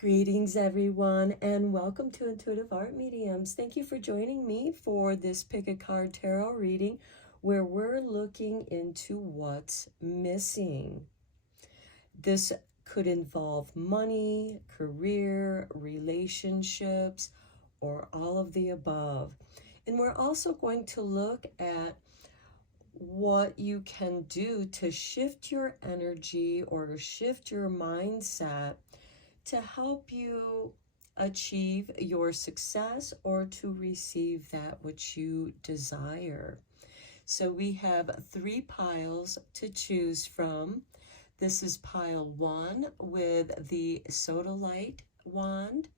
Greetings, everyone, and welcome to Intuitive Art Mediums. Thank you for joining me for this Pick a Card Tarot reading where we're looking into what's missing. This could involve money, career, relationships, or all of the above. And we're also going to look at what you can do to shift your energy or to shift your mindset to help you achieve your success or to receive that which you desire. So we have 3 piles to choose from. This is pile 1 with the sodalite wand.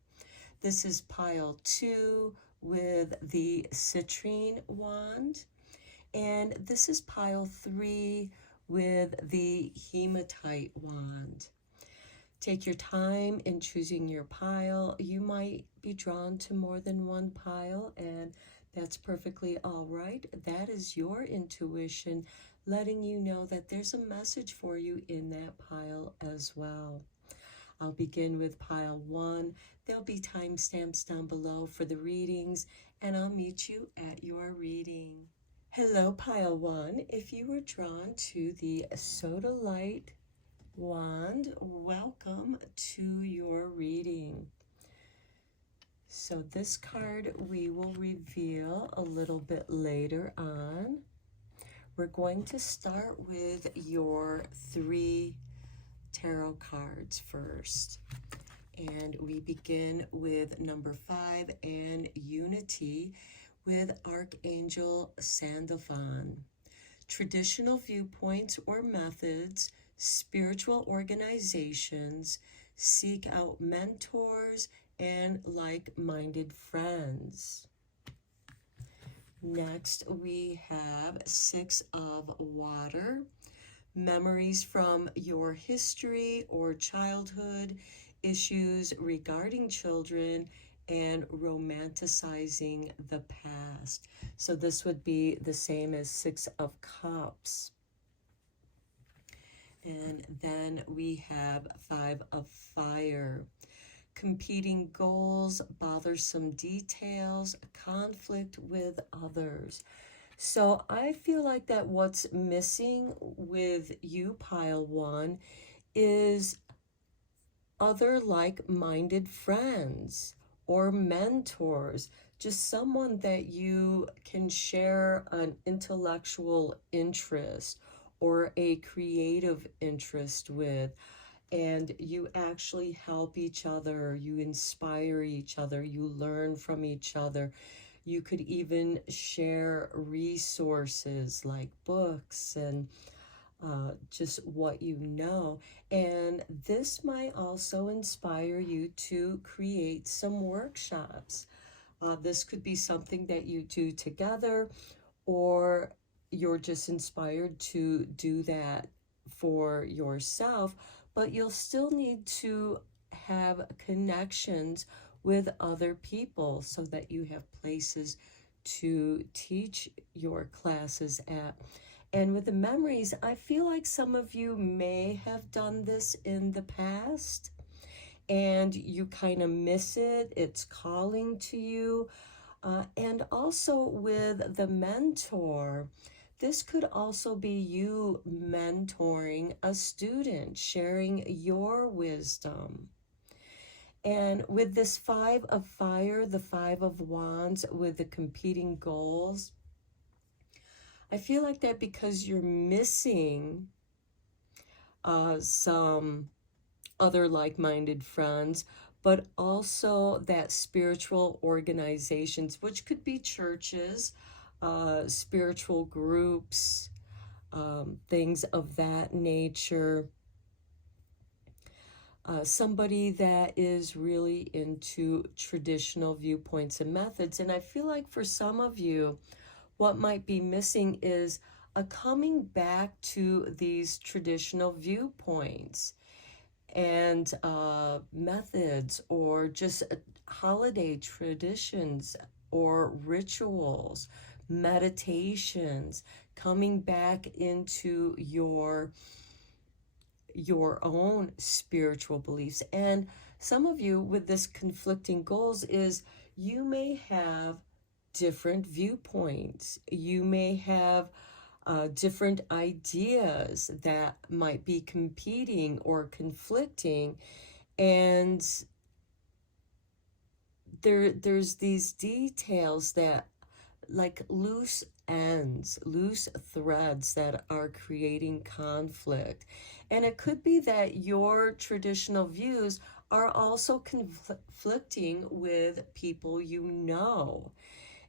This is pile 2 with the citrine wand. And this is pile 3 with the hematite wand. Take your time in choosing your pile. You might be drawn to more than one pile, and that's perfectly all right. That is your intuition letting you know that there's a message for you in that pile as well. I'll begin with pile 1. There'll be timestamps down below for the readings, and I'll meet you at your reading. Hello, pile 1. If you were drawn to the sodalite wand, welcome to your reading. So this card we will reveal a little bit later on. We're going to start with your 3 tarot cards first. And we begin with number 5 and Unity with Archangel Sandovan. Traditional viewpoints or methods, spiritual organizations, seek out mentors and like-minded friends. Next, we have 6 of water, memories from your history or childhood, issues regarding children, and romanticizing the past. So this would be the same as 6 of Cups. And then we have 5 of Fire. Competing goals, bothersome details, conflict with others. So I feel like that what's missing with you, pile 1, is other like-minded friends or mentors, just someone that you can share an intellectual interest or a creative interest with, and you actually help each other, you inspire each other, you learn from each other. You could even share resources like books and just what you know. And this might also inspire you to create some workshops. This could be something that you do together, or you're just inspired to do that for yourself, but you'll still need to have connections with other people so that you have places to teach your classes at. And with the memories, I feel like some of you may have done this in the past and you kind of miss it. It's calling to you. And also with the mentor, this could also be you mentoring a student, sharing your wisdom. And with this 5 of Fire, the 5 of Wands with the competing goals, I feel like that because you're missing some other like-minded friends, but also that spiritual organizations, which could be churches, spiritual groups, things of that nature. Somebody that is really into traditional viewpoints and methods. And I feel like for some of you, what might be missing is a coming back to these traditional viewpoints and methods, or just holiday traditions or rituals, meditations, coming back into your own spiritual beliefs. And some of you with this conflicting goals is you may have different viewpoints. You may have different ideas that might be competing or conflicting, and there's these details that, like loose ends, loose threads that are creating conflict. And it could be that your traditional views are also conflicting with people you know.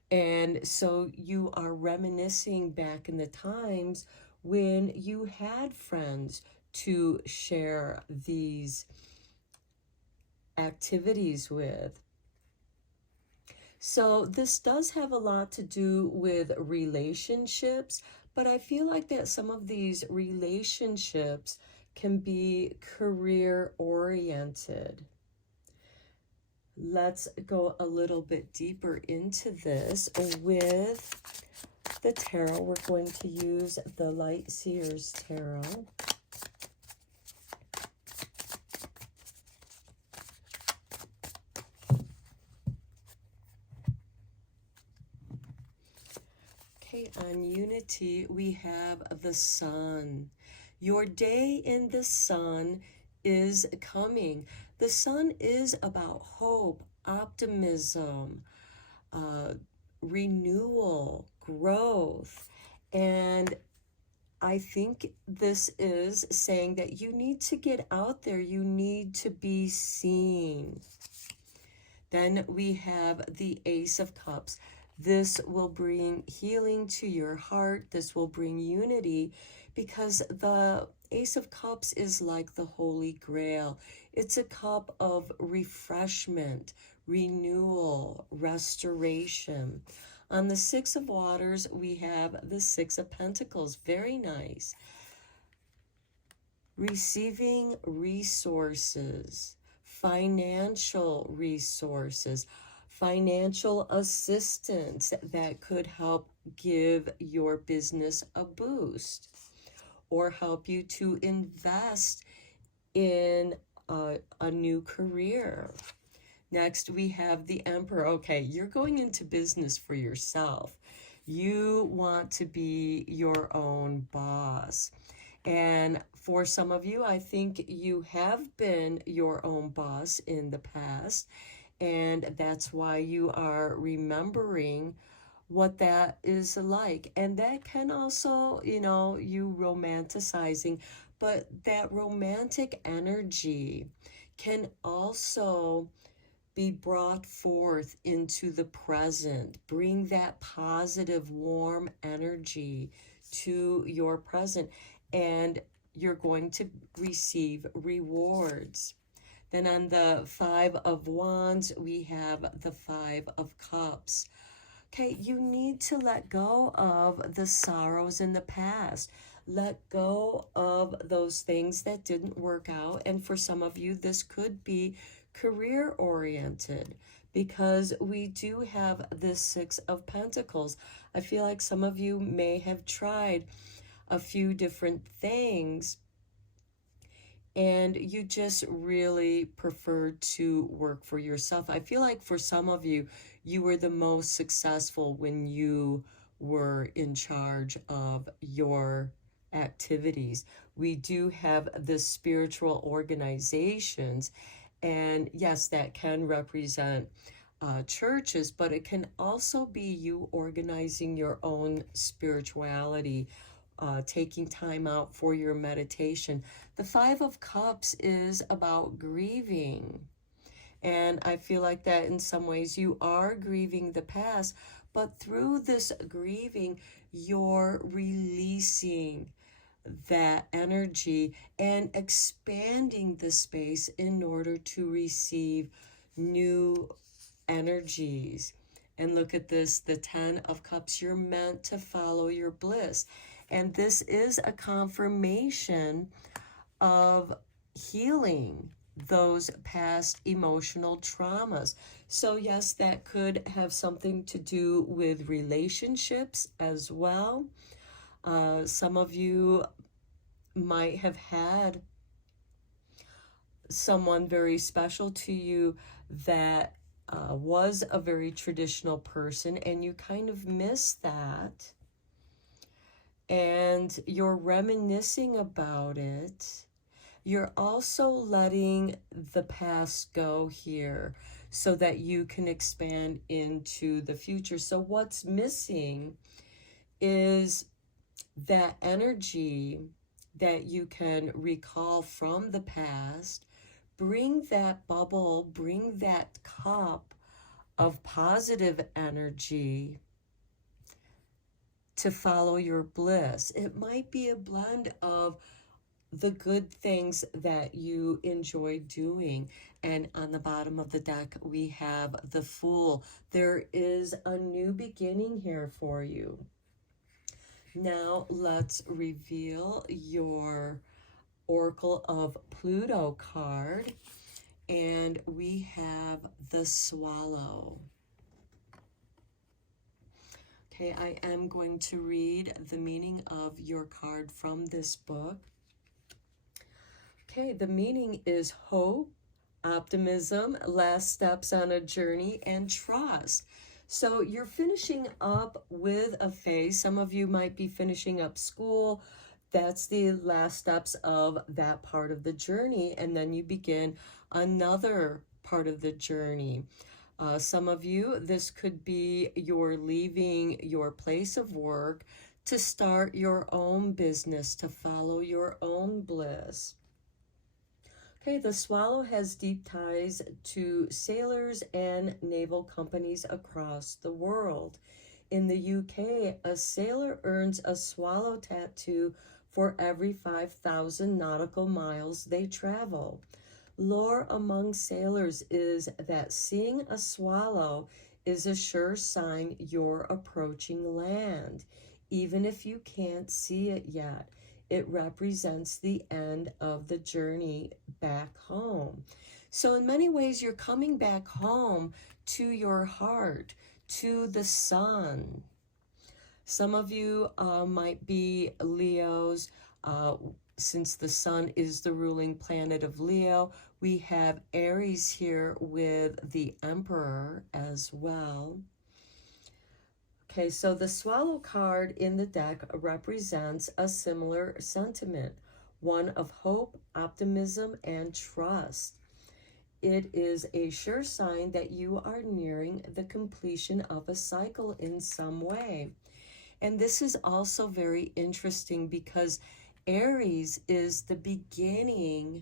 And so you are reminiscing back in the times when you had friends to share these activities with. So this does have a lot to do with relationships, but I feel like that some of these relationships can be career oriented. Let's go a little bit deeper into this with the tarot. We're going to use the Light Seers Tarot. Okay, on Unity, we have the Sun. Your day in the Sun is coming. The Sun is about hope, optimism, renewal, growth. And I think this is saying that you need to get out there. You need to be seen. Then we have the Ace of Cups. This will bring healing to your heart. This will bring unity, because the Ace of Cups is like the Holy Grail. It's a cup of refreshment, renewal, restoration. On the Six of Waters, we have the Six of Pentacles. Very nice. Receiving resources, financial resources, financial assistance that could help give your business a boost or help you to invest in a new career. Next, we have the Emperor. Okay, you're going into business for yourself. You want to be your own boss. And for some of you, I think you have been your own boss in the past. And that's why you are remembering what that is like. And that can also, you romanticizing, but that romantic energy can also be brought forth into the present. Bring that positive, warm energy to your present, and you're going to receive rewards. Then on the Five of Wands, we have the Five of Cups. Okay, you need to let go of the sorrows in the past. Let go of those things that didn't work out. And for some of you, this could be career oriented, because we do have this Six of Pentacles. I feel like some of you may have tried a few different things and you just really prefer to work for yourself. I feel like for some of you, you were the most successful when you were in charge of your activities. We do have the spiritual organizations, and yes, that can represent churches, but it can also be you organizing your own spirituality, taking time out for your meditation. The Five of Cups is about grieving. And I feel like that in some ways you are grieving the past, but through this grieving, you're releasing that energy and expanding the space in order to receive new energies. And look at this, the Ten of Cups. You're meant to follow your bliss. And this is a confirmation of healing those past emotional traumas. So yes, that could have something to do with relationships as well. Some of you might have had someone very special to you that was a very traditional person, and you kind of miss that, and you're reminiscing about it. You're also letting the past go here so that you can expand into the future. So what's missing is that energy that you can recall from the past. Bring that bubble, bring that cup of positive energy to follow your bliss. It might be a blend of the good things that you enjoy doing. And on the bottom of the deck, we have the Fool. There is a new beginning here for you. Now let's reveal your Oracle of Pluto card. And we have the Swallow. Okay, I am going to read the meaning of your card from this book. Okay, the meaning is hope, optimism, last steps on a journey, and trust. So you're finishing up with a phase. Some of you might be finishing up school. That's the last steps of that part of the journey. And then you begin another part of the journey. Some of you, this could be you're leaving your place of work to start your own business, to follow your own bliss. Okay, the Swallow has deep ties to sailors and naval companies across the world. In the UK, a sailor earns a swallow tattoo for every 5,000 nautical miles they travel. Lore among sailors is that seeing a swallow is a sure sign you're approaching land, even if you can't see it yet. It represents the end of the journey back home. So in many ways, you're coming back home to your heart, to the sun. Some of you might be Leos. Since the sun is the ruling planet of Leo, we have Aries here with the Emperor as well. Okay, so the Swallow card in the deck represents a similar sentiment, one of hope, optimism, and trust. It is a sure sign that you are nearing the completion of a cycle in some way. And this is also very interesting because Aries is the beginning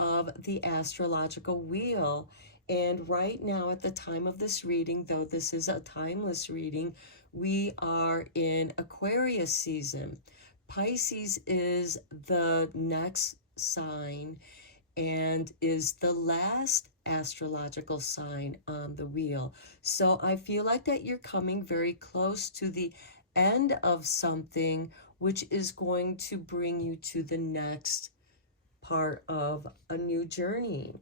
of the astrological wheel. And right now, at the time of this reading, though this is a timeless reading, we are in Aquarius season. Pisces is the next sign and is the last astrological sign on the wheel. So I feel like that you're coming very close to the end of something, which is going to bring you to the next part of a new journey.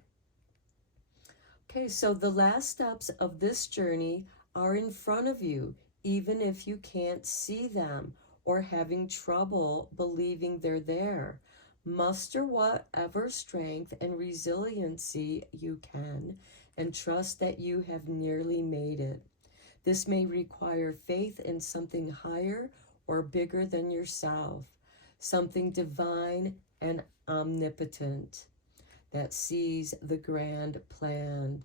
Okay, so the last steps of this journey are in front of you, even if you can't see them or having trouble believing they're there. Muster whatever strength and resiliency you can and trust that you have nearly made it. This may require faith in something higher or bigger than yourself, something divine and omnipotent that sees the grand plan.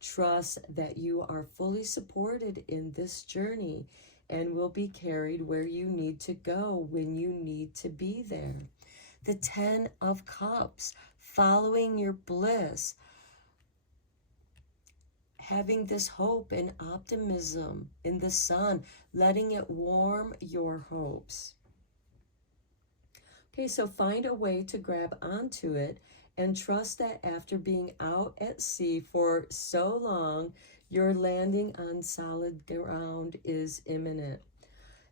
Trust that you are fully supported in this journey and will be carried where you need to go when you need to be there. The 10 of Cups, following your bliss, having this hope and optimism in the sun, letting it warm your hopes. Okay, so find a way to grab onto it and trust that after being out at sea for so long, your landing on solid ground is imminent.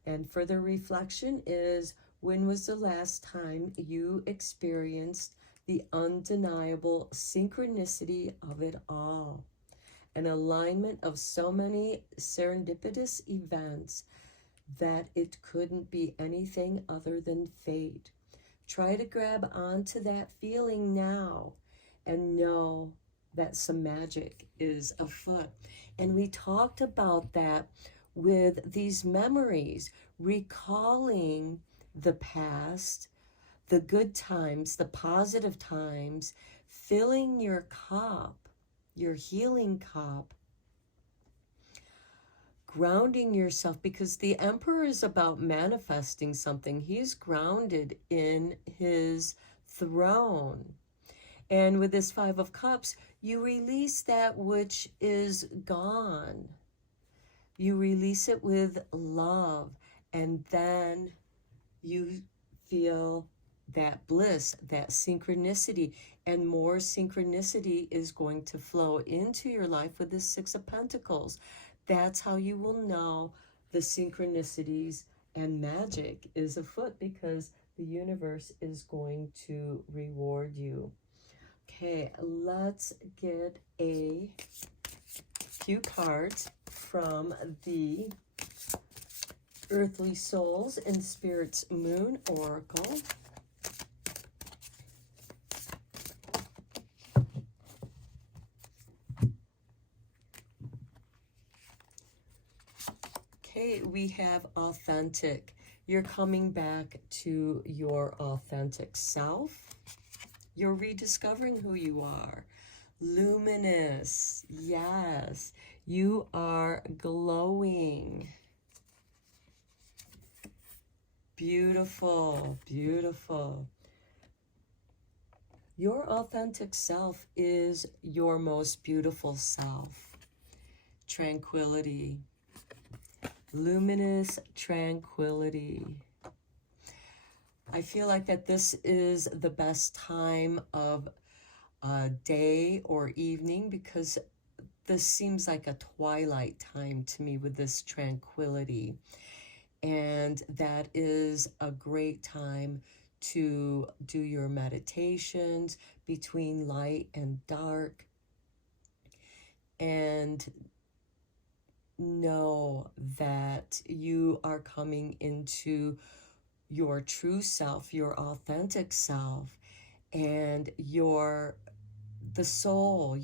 And further reflection is, when was the last time you experienced the undeniable synchronicity of it all? An alignment of so many serendipitous events that it couldn't be anything other than fate. Try to grab onto that feeling now and know that some magic is afoot. And we talked about that with these memories, recalling the past, the good times, the positive times, filling your cup, your healing cup, grounding yourself, because the Emperor is about manifesting something. He's grounded in his throne. And with this Five of Cups, you release that which is gone. You release it with love, and then you feel that bliss, that synchronicity, and more synchronicity is going to flow into your life with this Six of Pentacles. That's how you will know the synchronicities and magic is afoot, because the universe is going to reward you. Okay, let's get a few cards from the Earthly Souls and Spirits Moon Oracle. Okay, we have authentic. You're coming back to your authentic self. You're rediscovering who you are. Luminous, yes. You are glowing. Beautiful, beautiful. Your authentic self is your most beautiful self. Tranquility. Luminous tranquility. I feel like that this is the best time of day or evening, because this seems like a twilight time to me with this tranquility. And that is a great time to do your meditations between light and dark, and know that you are coming into your true self, your authentic self, and your soul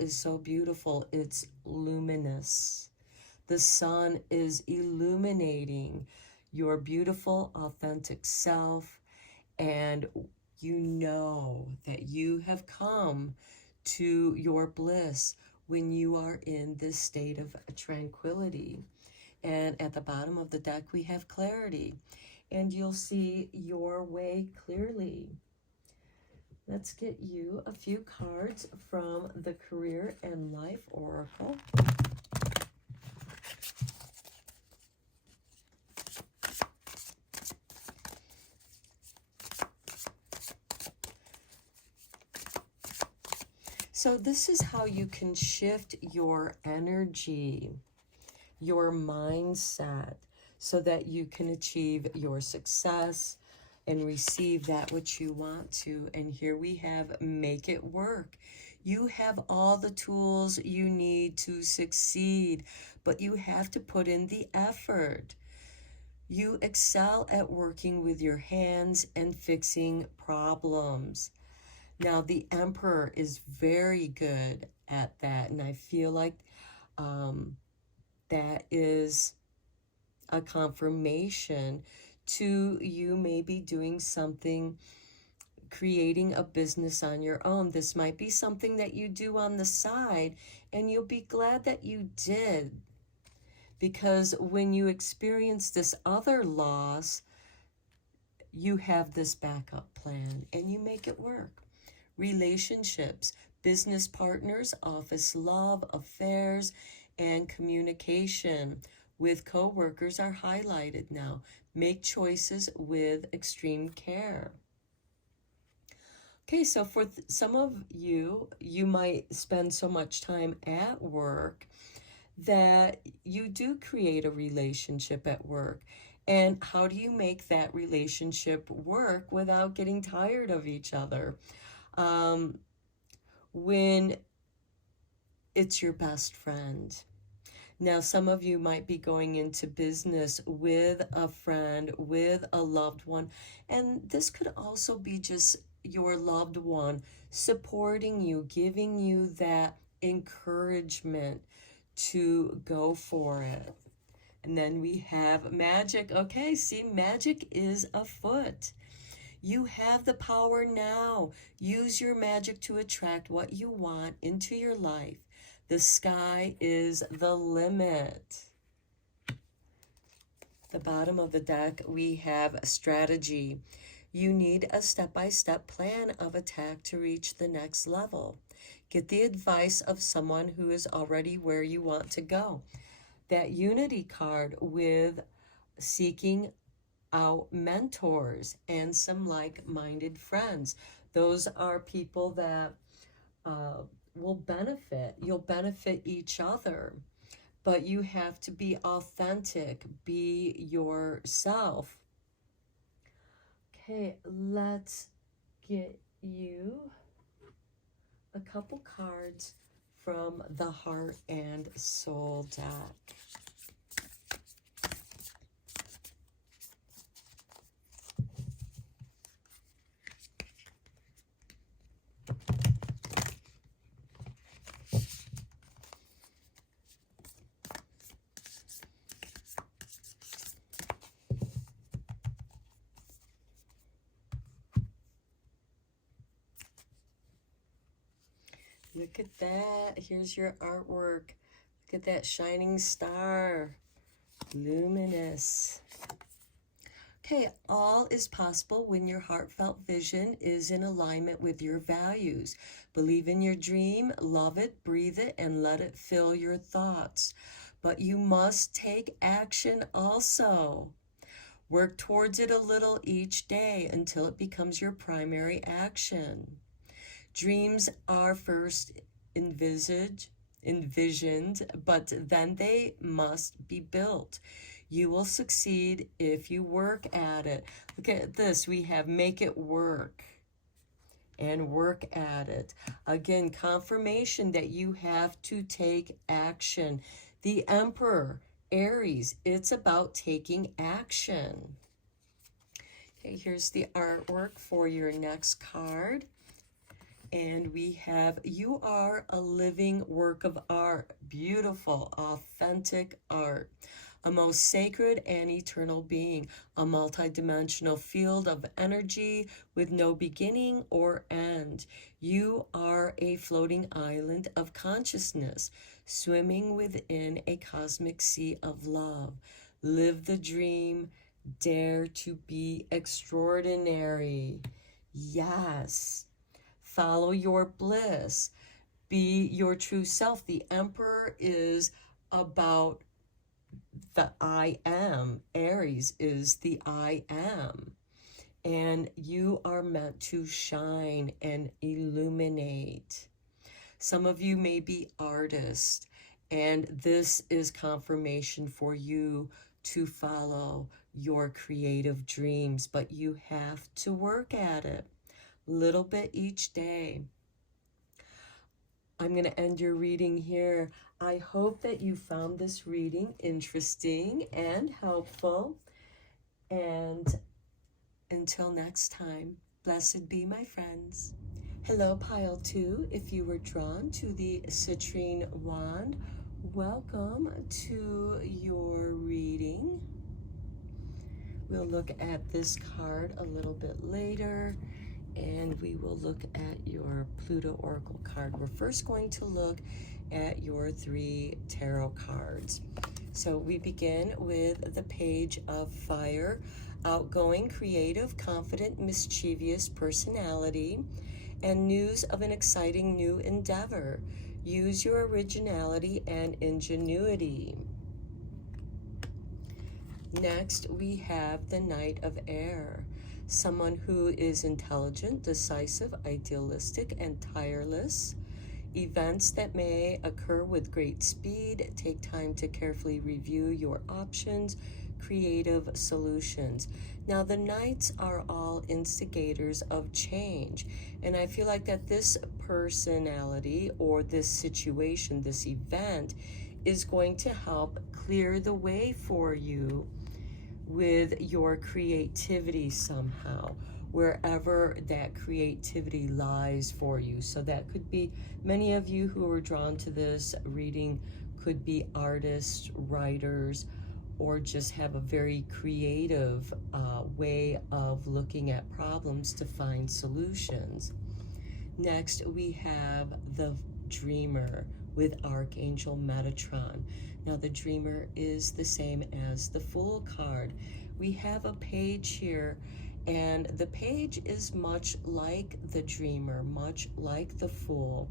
is so beautiful. It's luminous. The sun is illuminating your beautiful, authentic self, and you know that you have come to your bliss when you are in this state of tranquility. And at the bottom of the deck, we have clarity, and you'll see your way clearly. Let's get you a few cards from the Career and Life Oracle. So this is how you can shift your energy, your mindset, so that you can achieve your success and receive that which you want to. And here we have make it work. You have all the tools you need to succeed, but you have to put in the effort. You excel at working with your hands and fixing problems. Now, the Emperor is very good at that, and I feel like that is a confirmation to you maybe doing something, creating a business on your own. This might be something that you do on the side, and you'll be glad that you did, because when you experience this other loss, you have this backup plan and you make it work. Relationships, business partners, office love, affairs, and communication with coworkers are highlighted now. Make choices with extreme care. Okay, so for some of you, you might spend so much time at work that you do create a relationship at work. And how do you make that relationship work without getting tired of each other? When it's your best friend. Now, some of you might be going into business with a friend, with a loved one, and this could also be just your loved one supporting you, giving you that encouragement to go for it. And then we have magic. Okay, see, magic is afoot. You have the power now. Use your magic to attract what you want into your life. The sky is the limit. The bottom of the deck, we have strategy. You need a step-by-step plan of attack to reach the next level. Get the advice of someone who is already where you want to go. That unity card with seeking out mentors and some like-minded friends. Those are people that will benefit. You'll benefit each other. But you have to be authentic. Be yourself. Okay, let's get you a couple cards from the Heart and Soul deck. Look at that. Here's your artwork. Look at that shining star. Luminous. Okay, all is possible when your heartfelt vision is in alignment with your values. Believe in your dream, love it, breathe it, and let it fill your thoughts. But you must take action also. Work towards it a little each day until it becomes your primary action. Dreams are first envisioned, but then they must be built. You will succeed if you work at it. Look at this. We have make it work and work at it. Again, confirmation that you have to take action. The Emperor, Aries, it's about taking action. Okay, here's the artwork for your next card. And we have, you are a living work of art. Beautiful, authentic art. A most sacred and eternal being. A multidimensional field of energy with no beginning or end. You are a floating island of consciousness, swimming within a cosmic sea of love. Live the dream. Dare to be extraordinary. Yes. Follow your bliss. Be your true self. The Emperor is about the I am. Aries is the I am. And you are meant to shine and illuminate. Some of you may be artists, and this is confirmation for you to follow your creative dreams, but you have to work at it. Little bit each day. I'm going to end your reading here. I hope that you found this reading interesting and helpful. And until next time, blessed be my friends. Hello, Pile 2. If you were drawn to the citrine wand, welcome to your reading. We'll look at this card a little bit later. And we will look at your Pluto Oracle card. We're first going to look at your 3 tarot cards. So we begin with the Page of Fire, outgoing, creative, confident, mischievous personality, and news of an exciting new endeavor. Use your originality and ingenuity. Next, we have the Knight of Air. Someone who is intelligent, decisive, idealistic, and tireless. Events that may occur with great speed. Take time to carefully review your options. Creative solutions. Now, the Knights are all instigators of change. And I feel like that this personality or this situation, this event, is going to help clear the way for you with your creativity somehow, wherever that creativity lies for you. So that could be, many of you who are drawn to this reading could be artists, writers, or just have a very creative way of looking at problems to find solutions. Next, we have the Dreamer with Archangel Metatron. Now, the Dreamer is the same as the Fool card. We have a page here, and the page is much like the Dreamer, much like the Fool.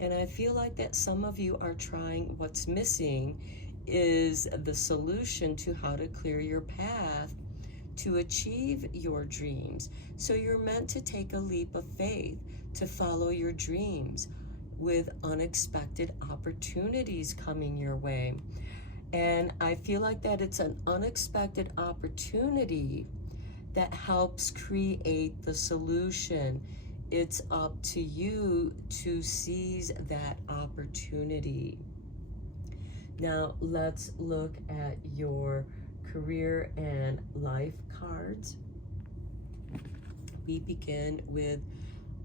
And I feel like that some of you are trying, what's missing is the solution to how to clear your path to achieve your dreams. So you're meant to take a leap of faith to follow your dreams with unexpected opportunities coming your way. And I feel like that it's an unexpected opportunity that helps create the solution. It's up to you to seize that opportunity. Now let's look at your career and life cards. We begin with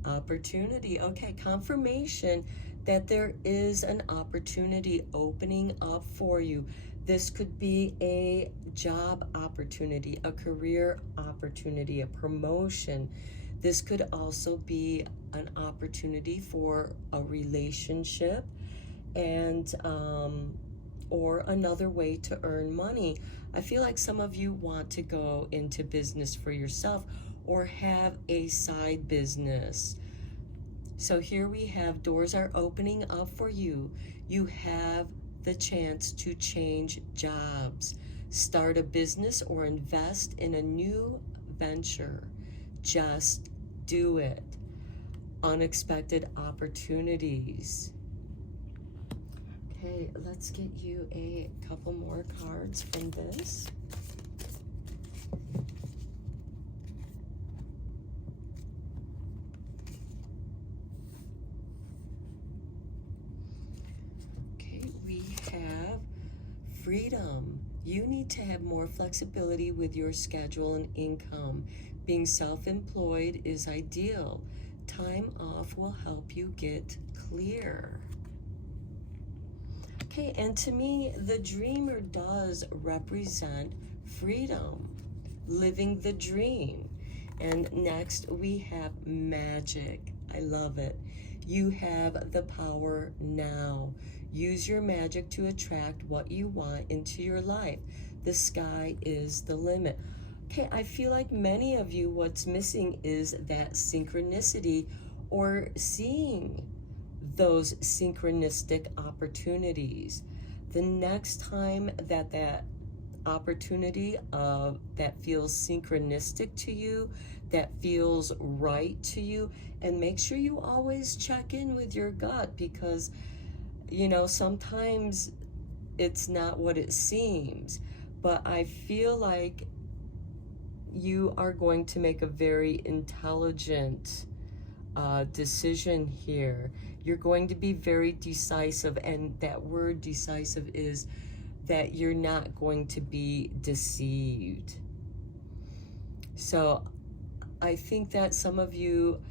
opportunity. Okay, confirmation that there is an opportunity opening up for you. This could be a job opportunity, a career opportunity, a promotion. This could also be an opportunity for a relationship and or another way to earn money. I feel like some of you want to go into business for yourself or have a side business. So here we have doors are opening up for you. You have the chance to change jobs, start a business, or invest in a new venture. Just do it. Unexpected opportunities. Okay, let's get you a couple more cards from this. Okay, we have freedom. You need to have more flexibility with your schedule and income. Being self-employed is ideal. Time off will help you get clear. Okay, and to me, the Dreamer does represent freedom, living the dream. And next we have magic. I love it. You have the power now. Use your magic to attract what you want into your life. The sky is the limit. Okay, I feel like many of you, what's missing is that synchronicity or seeing those synchronistic opportunities. The next time that that opportunity that feels synchronistic to you, that feels right to you, and make sure you always check in with your gut, because you know sometimes it's not what it seems. But I feel like you are going to make a very intelligent decision here. You're going to be very decisive, and that word decisive is that you're not going to be deceived. So I think that some of you,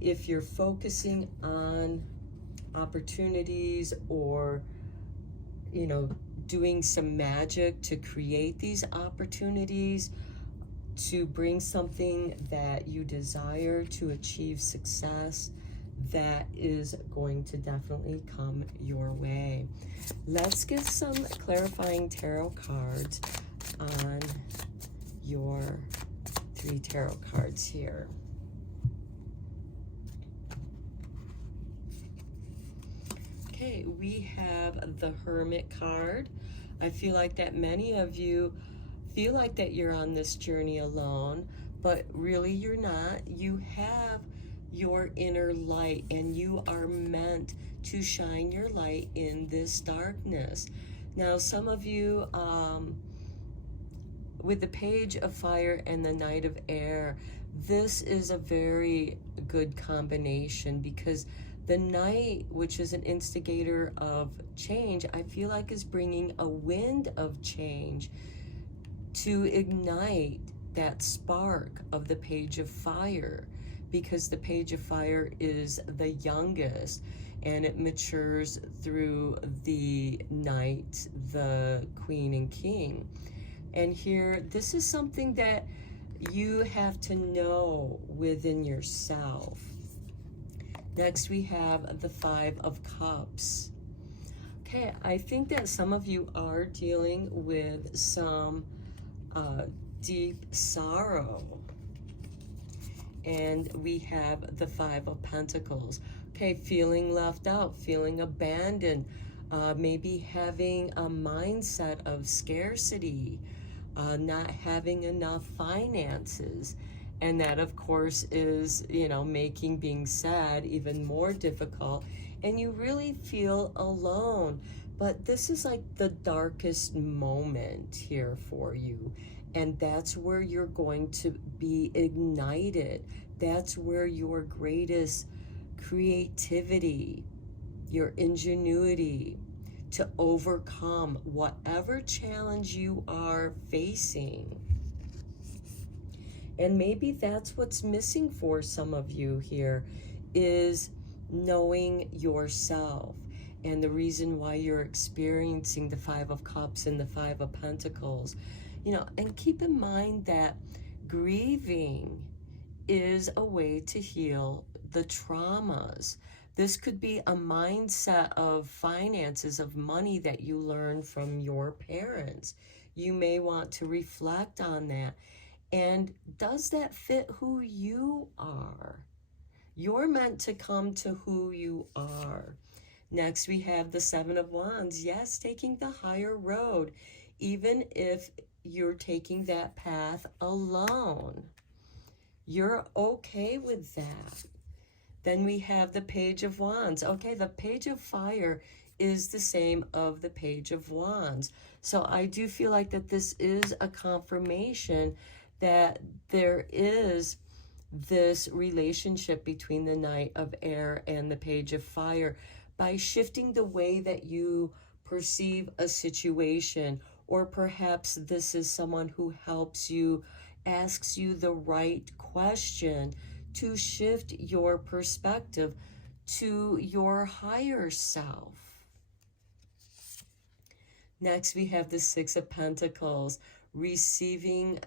if you're focusing on opportunities or, you know, doing some magic to create these opportunities, to bring something that you desire to achieve success, that is going to definitely come your way. Let's get some clarifying tarot cards on your 3 tarot cards here. Okay, we have the Hermit card. I feel like that many of you feel like that you're on this journey alone, but really you're not. You have your inner light, and you are meant to shine your light in this darkness. Now, some of you, with the Page of Fire and the Knight of Air, this is a very good combination, because the Knight, which is an instigator of change, I feel like is bringing a wind of change to ignite that spark of the Page of Fire, because the Page of Fire is the youngest and it matures through the Knight, the Queen, and King. And here, this is something that you have to know within yourself. Next, we have the Five of Cups. Okay, I think that some of you are dealing with some deep sorrow. And we have the Five of Pentacles. Okay, feeling left out, feeling abandoned, maybe having a mindset of scarcity, not having enough finances. And that, of course, is, making being sad even more difficult. And you really feel alone. But this is like the darkest moment here for you. And that's where you're going to be ignited. That's where your greatest creativity, your ingenuity to overcome whatever challenge you are facing. And maybe that's what's missing for some of you here, is knowing yourself. And the reason why you're experiencing the Five of Cups and the Five of Pentacles. And keep in mind that grieving is a way to heal the traumas. This could be a mindset of finances, of money that you learned from your parents. You may want to reflect on that. And does that fit who you are? You're meant to come to who you are. Next, we have the Seven of Wands. Yes, taking the higher road, even if you're taking that path alone. You're okay with that. Then we have the Page of Wands. Okay, the Page of Fire is the same of the Page of Wands. So I do feel like that this is a confirmation that there is this relationship between the Knight of Air and the Page of Fire. By shifting the way that you perceive a situation, or perhaps this is someone who helps you, asks you the right question to shift your perspective to your higher self. Next, we have the Six of Pentacles, receiving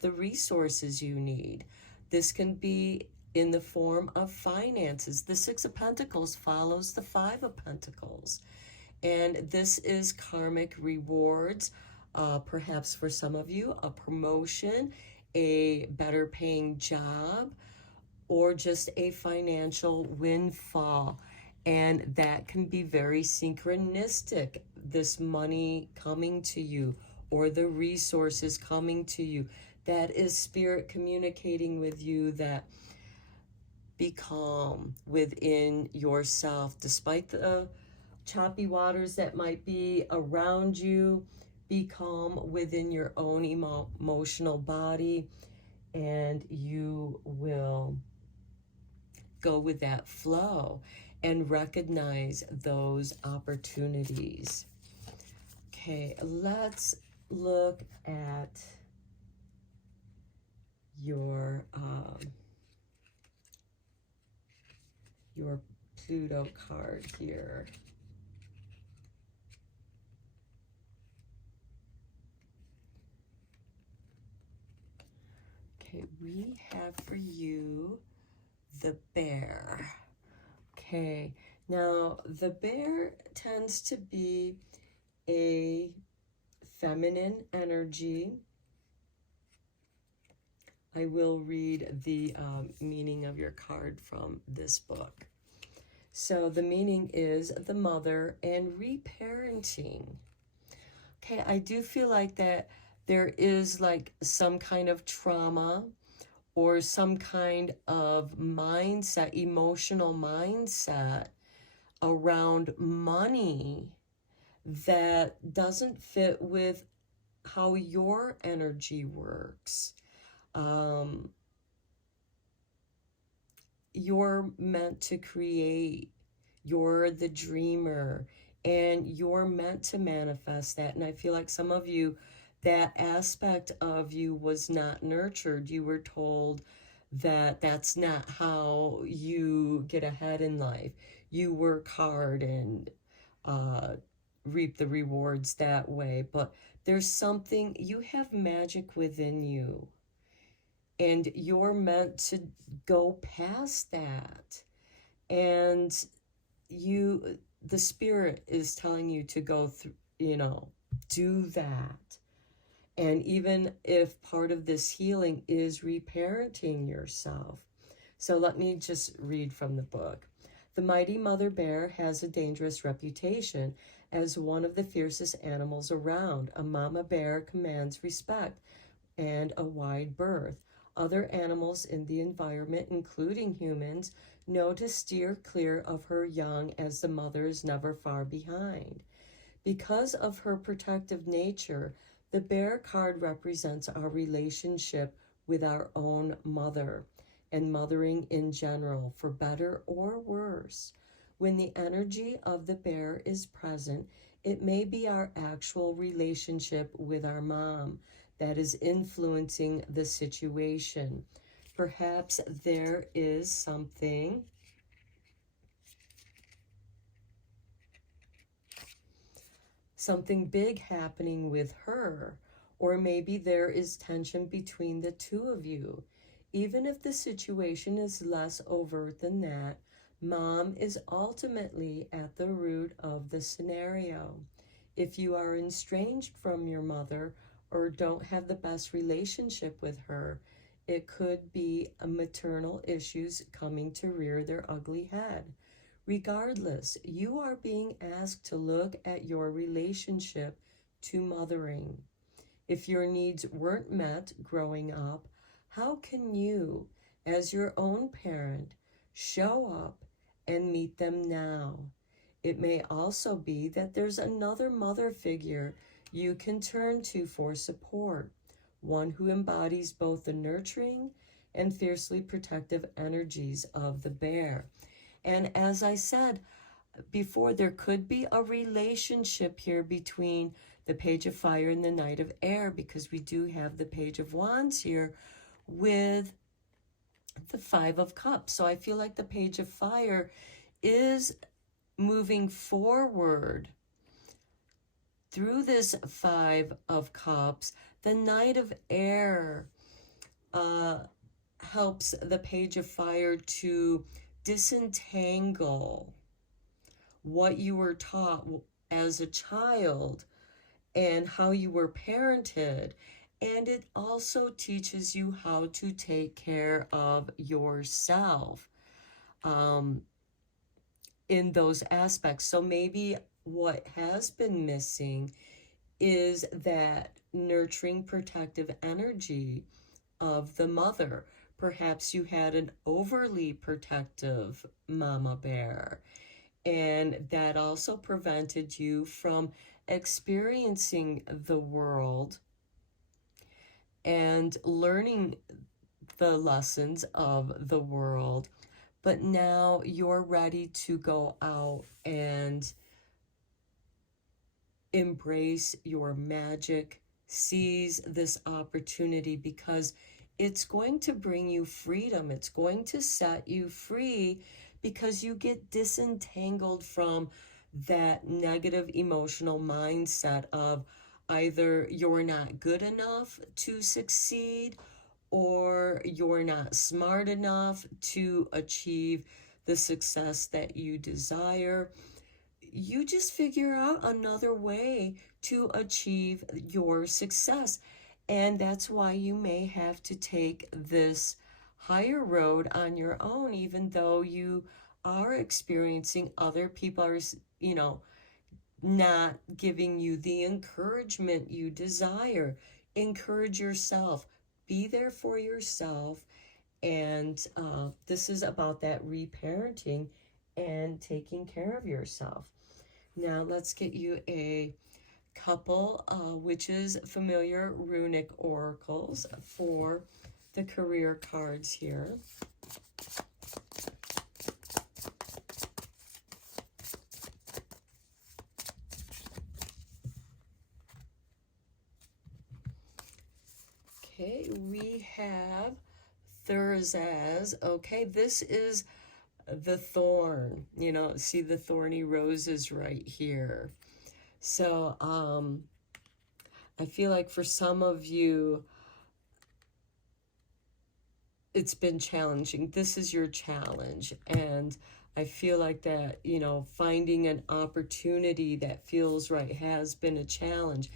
the resources you need. This can be in the form of finances. The Six of Pentacles follows the Five of Pentacles. And this is karmic rewards, perhaps for some of you, a promotion, a better paying job, or just a financial windfall. And that can be very synchronistic, this money coming to you or the resources coming to you. That is Spirit communicating with you that be calm within yourself. Despite the choppy waters that might be around you, be calm within your own emotional body, and you will go with that flow and recognize those opportunities. Okay, let's look at your Pluto card here. Okay, we have for you the Bear. Okay, now the Bear tends to be a feminine energy. I will read the meaning of your card from this book. So the meaning is the mother and reparenting. Okay, I do feel like that there is like some kind of trauma or some kind of mindset, emotional mindset around money that doesn't fit with how your energy works. You're meant to create. You're the dreamer, and you're meant to manifest that. And I feel like some of you, that aspect of you was not nurtured. You were told that that's not how you get ahead in life. You work hard and uh, reap the rewards that way. But there's something, you have magic within you, and you're meant to go past that. And the spirit is telling you to go through, do that. And even if part of this healing is reparenting yourself. So let me just read from the book. The mighty mother bear has a dangerous reputation as one of the fiercest animals around. A mama bear commands respect and a wide berth. Other animals in the environment, including humans, know to steer clear of her young, as the mother is never far behind. Because of her protective nature, the bear card represents our relationship with our own mother and mothering in general, for better or worse. When the energy of the bear is present, it may be our actual relationship with our mom that is influencing the situation. Perhaps there is something big happening with her, or maybe there is tension between the two of you. Even if the situation is less overt than that, mom is ultimately at the root of the scenario. If you are estranged from your mother or don't have the best relationship with her, it could be maternal issues coming to rear their ugly head. Regardless, you are being asked to look at your relationship to mothering. If your needs weren't met growing up, how can you, as your own parent, show up and meet them now? It may also be that there's another mother figure you can turn to for support, one who embodies both the nurturing and fiercely protective energies of the bear. And as I said before, there could be a relationship here between the Page of Fire and the Knight of Air, because we do have the Page of Wands here with the Five of Cups. So I feel like the Page of Fire is moving forward through this Five of Cups. The Knight of Air helps the Page of Fire to disentangle what you were taught as a child and how you were parented. And it also teaches you how to take care of yourself in those aspects. So maybe what has been missing is that nurturing, protective energy of the mother. Perhaps you had an overly protective mama bear, and that also prevented you from experiencing the world and learning the lessons of the world. But now you're ready to go out and embrace your magic, seize this opportunity, because it's going to bring you freedom. It's going to set you free, because you get disentangled from that negative emotional mindset of either you're not good enough to succeed, or you're not smart enough to achieve the success that you desire. You just figure out another way to achieve your success. And that's why you may have to take this higher road on your own, even though you are experiencing other people are, not giving you the encouragement you desire. Encourage yourself. Be there for yourself. And this is about that reparenting and taking care of yourself. Now let's get you a couple witches familiar runic oracles for the career cards here. Okay, we have Thursaz. Okay, this is the thorn. You know, see the thorny roses right here. So, I feel like for some of you, it's been challenging. This is your challenge. And I feel like that, you know, finding an opportunity that feels right has been a challenge.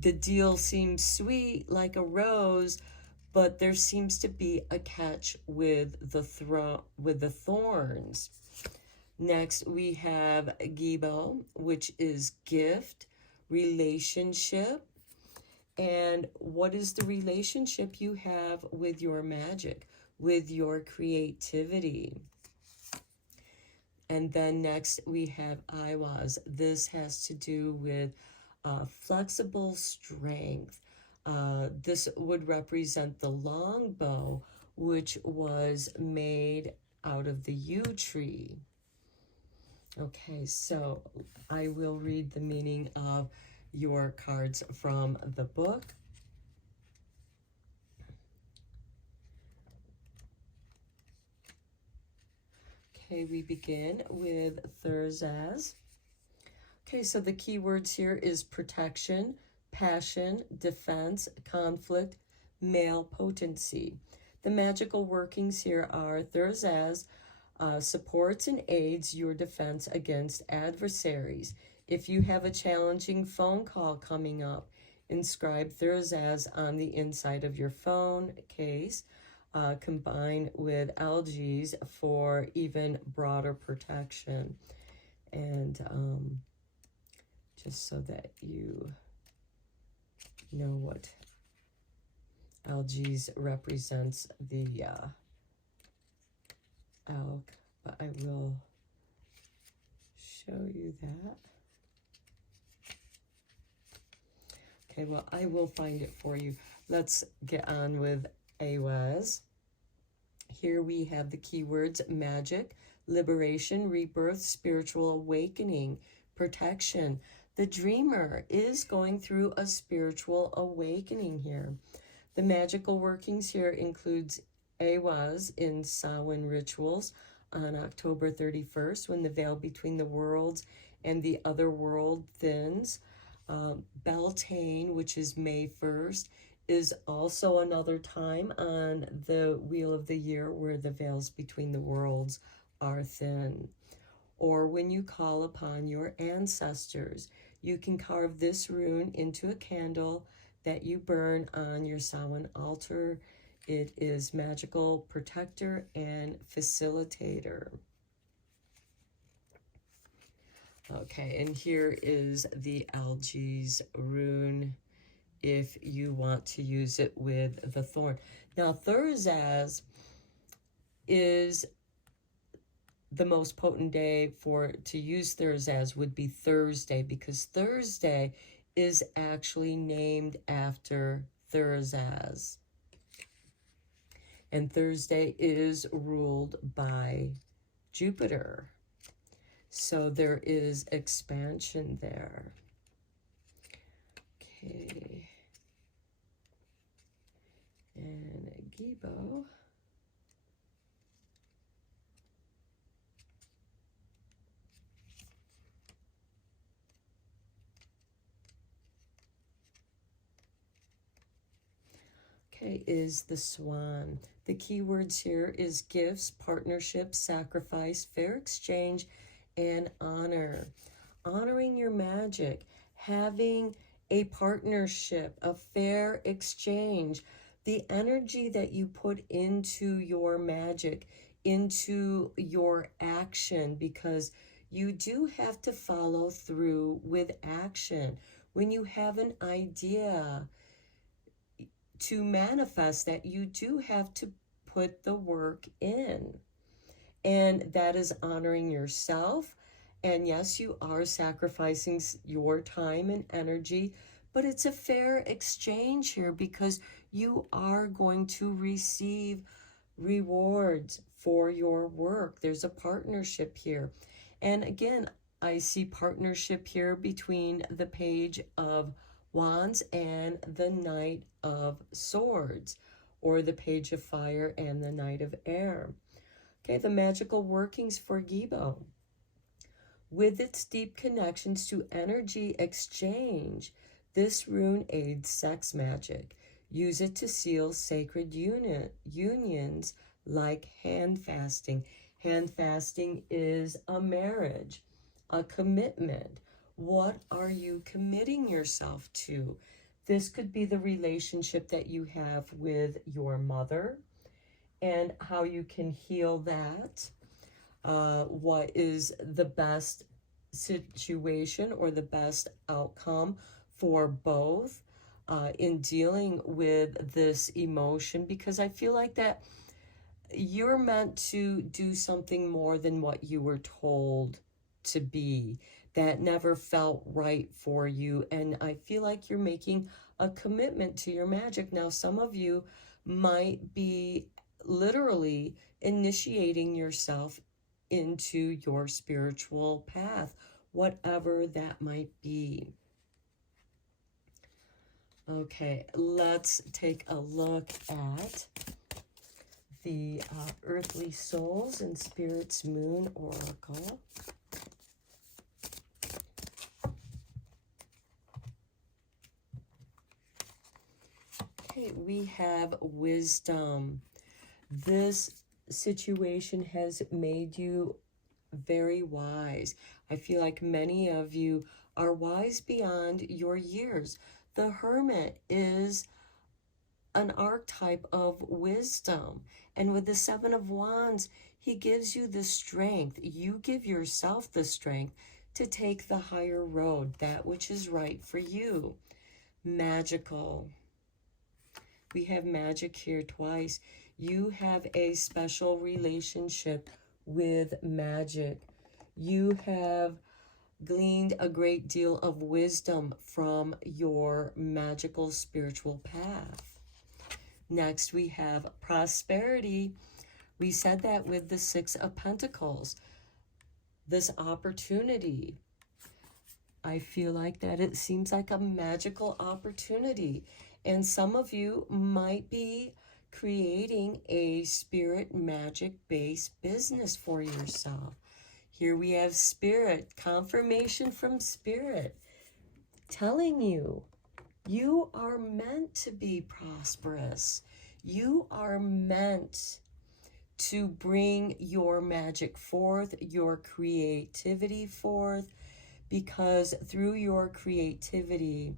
The deal seems sweet like a rose, but there seems to be a catch with the thorns. Next, we have Gibo, which is gift, relationship. And what is the relationship you have with your magic, with your creativity? And then next we have Iwas. This has to do with flexible strength. This would represent the longbow, which was made out of the yew tree. Okay, so I will read the meaning of your cards from the book. Okay, we begin with Thursaz. Okay, so the key words here is protection, passion, defense, conflict, male potency. The magical workings here are Thursaz supports and aids your defense against adversaries. If you have a challenging phone call coming up, inscribe Thursaz on the inside of your phone case. Combine with algaes for even broader protection. And just so that you know what algaes represents the alg, but I will show you that. Okay, well, I will find it for you. Let's get on with Awaz. Here we have the keywords magic, liberation, rebirth, spiritual awakening, protection. The dreamer is going through a spiritual awakening here. The magical workings here includes Awaz in Samhain rituals on October 31st when the veil between the worlds and the other world thins. Beltane, which is May 1st, is also another time on the wheel of the year where the veils between the worlds are thin. Or when you call upon your ancestors, you can carve this rune into a candle that you burn on your Samhain altar. It is magical protector and facilitator. Okay, and here is the algaes rune if you want to use it with the thorn. Now, Thursaz is the most potent day to use Thursaz would be Thursday, because Thursday is actually named after Thursaz. And Thursday is ruled by Jupiter. So there is expansion there. Okay. And Gibo. Okay, is the swan. The keywords here is gifts, partnership, sacrifice, fair exchange, and honor. Honoring your magic, having a partnership, a fair exchange, the energy that you put into your magic, into your action, because you do have to follow through with action. When you have an idea to manifest that, you do have to put the work in. And that is honoring yourself. And yes, you are sacrificing your time and energy, but it's a fair exchange here because you are going to receive rewards for your work. There's a partnership here. And again, I see partnership here between the Page of Wands and the Knight of Swords, or the Page of Fire and the Knight of Air. Okay, the magical workings for Gibo. With its deep connections to energy exchange, this rune aids sex magic. Use it to seal sacred unions like hand fasting. Hand fasting is a marriage, a commitment. What are you committing yourself to? This could be the relationship that you have with your mother and how you can heal that. What is the best situation or the best outcome for both in dealing with this emotion, because I feel like that you're meant to do something more than what you were told to be. That never felt right for you, and I feel like you're making a commitment to your magic. Now, some of you might be literally initiating yourself into your spiritual path, whatever that might be. Okay, let's take a look at the Earthly Souls and Spirits Moon Oracle. Okay, we have Wisdom. This situation has made you very wise. I feel like many of you are wise beyond your years. The Hermit is an archetype of wisdom. And with the Seven of Wands, he gives you the strength. You give yourself the strength to take the higher road, that which is right for you. Magical. We have magic here twice. You have a special relationship with magic. You have gleaned a great deal of wisdom from your magical spiritual path. Next, we have prosperity. We said that with the Six of Pentacles. This opportunity, I feel like that it seems like a magical opportunity. And some of you might be creating a spirit magic-based business for yourself. Here we have Spirit, confirmation from Spirit, telling you, you are meant to be prosperous. You are meant to bring your magic forth, your creativity forth, because through your creativity,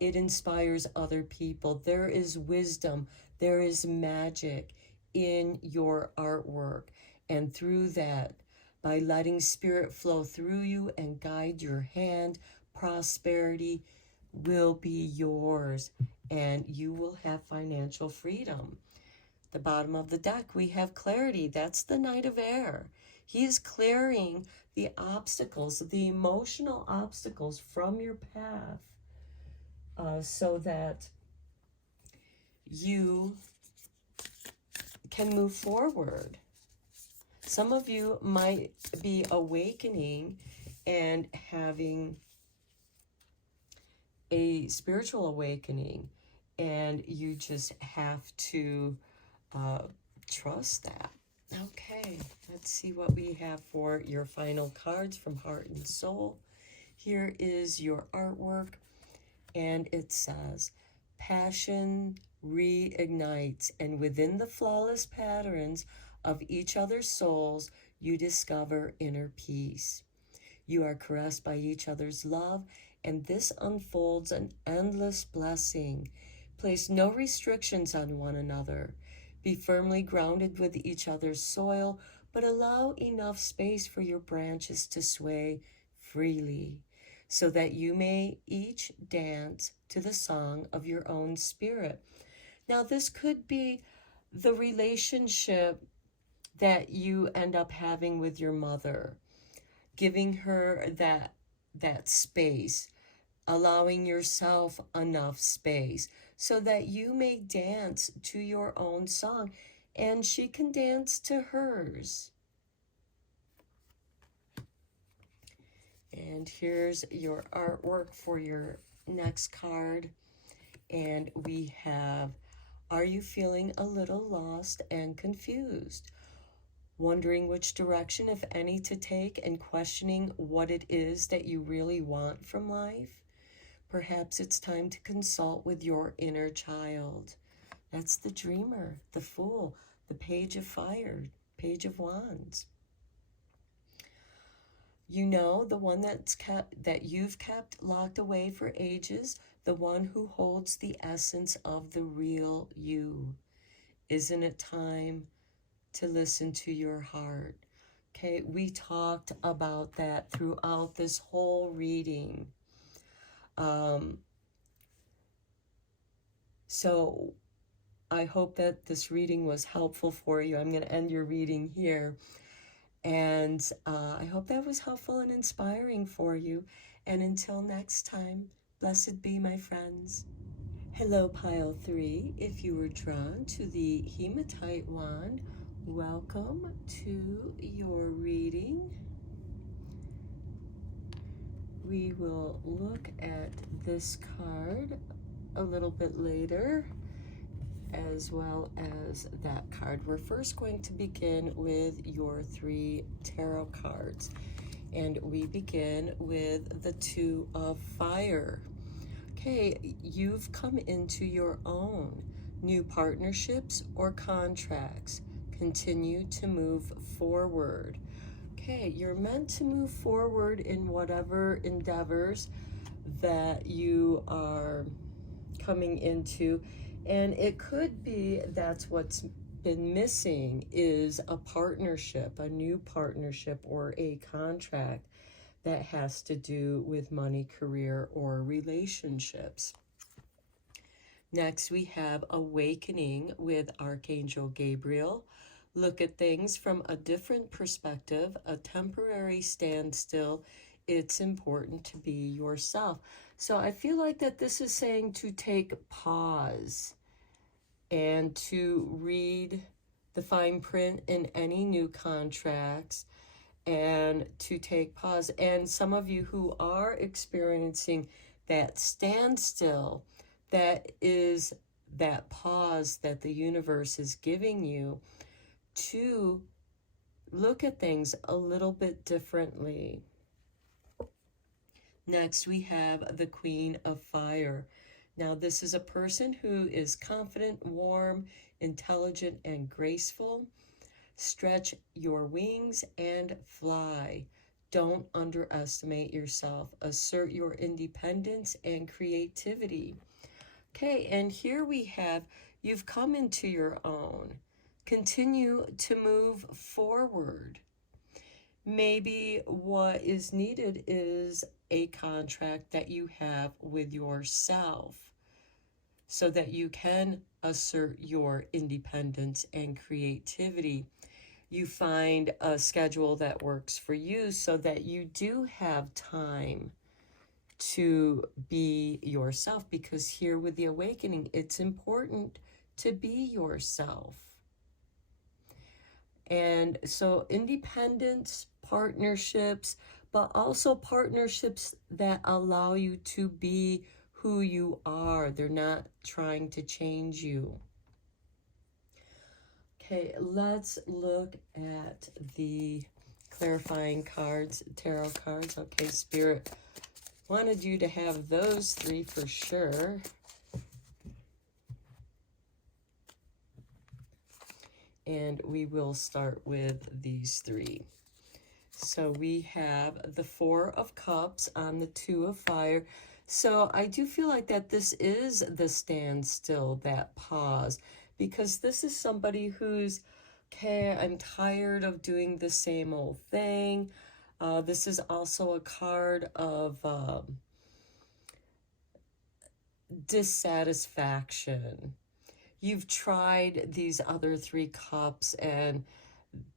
it inspires other people. There is wisdom, there is magic in your artwork. And through that, by letting Spirit flow through you and guide your hand, prosperity will be yours, and you will have financial freedom. The bottom of the deck, we have clarity. That's the Knight of Air. He is clearing the obstacles, the emotional obstacles from your path, so that you can move forward. Some of you might be awakening and having a spiritual awakening, and you just have to trust that. Okay, let's see what we have for your final cards from Heart and Soul. Here is your artwork, and it says, passion reignites, and within the flawless patterns of each other's souls, you discover inner peace. You are caressed by each other's love, and this unfolds an endless blessing. Place no restrictions on one another. Be firmly grounded with each other's soil, but allow enough space for your branches to sway freely, so that you may each dance to the song of your own spirit. Now, this could be the relationship that you end up having with your mother, giving her that space, allowing yourself enough space so that you may dance to your own song and she can dance to hers. And here's your artwork for your next card, and we have, are you feeling a little lost and confused? Wondering which direction, if any, to take and questioning what it is that you really want from life? Perhaps it's time to consult with your inner child. That's the dreamer, the fool, the page of fire, page of wands. You know, the one that you've kept locked away for ages, the one who holds the essence of the real you. Isn't it time to listen to your heart? Okay, we talked about that throughout this whole reading. So I hope that this reading was helpful for you. I'm going to end your reading here. And I hope that was helpful and inspiring for you. And until next time, blessed be, my friends. Hello, Pile 3. If you were drawn to the Hematite wand, welcome to your reading. We will look at this card a little bit later, as well as that card. We're first going to begin with your 3 tarot cards, and we begin with the 2 of fire. Okay, you've come into your own new partnerships or contracts. Continue to move forward. Okay, you're meant to move forward in whatever endeavors that you are coming into. And it could be that's what's been missing, is a partnership, a new partnership or a contract that has to do with money, career, or relationships. Next, we have awakening with Archangel Gabriel. Look at things from a different perspective, a temporary standstill. It's important to be yourself. So I feel like that this is saying to take pause and to read the fine print in any new contracts, and to take pause. And some of you who are experiencing that standstill, that is that pause that the universe is giving you to look at things a little bit differently. Next, we have the Queen of Fire. Now, this is a person who is confident, warm, intelligent, and graceful. Stretch your wings and fly. Don't underestimate yourself. Assert your independence and creativity. Okay, and here we have, you've come into your own. Continue to move forward. Maybe what is needed is a contract that you have with yourself so that you can assert your independence and creativity. You find a schedule that works for you so that you do have time to be yourself, because here with the awakening, it's important to be yourself. And so independence, partnerships, but also partnerships that allow you to be who you are. They're not trying to change you. Okay, let's look at the clarifying cards, tarot cards. Okay, Spirit wanted you to have those 3 for sure. And we will start with these 3. So we have the 4 of Cups on the 2 of Fire. So I do feel like that this is the standstill, that pause, because this is somebody who's, okay, I'm tired of doing the same old thing. This is also a card of dissatisfaction. You've tried these other 3 cups and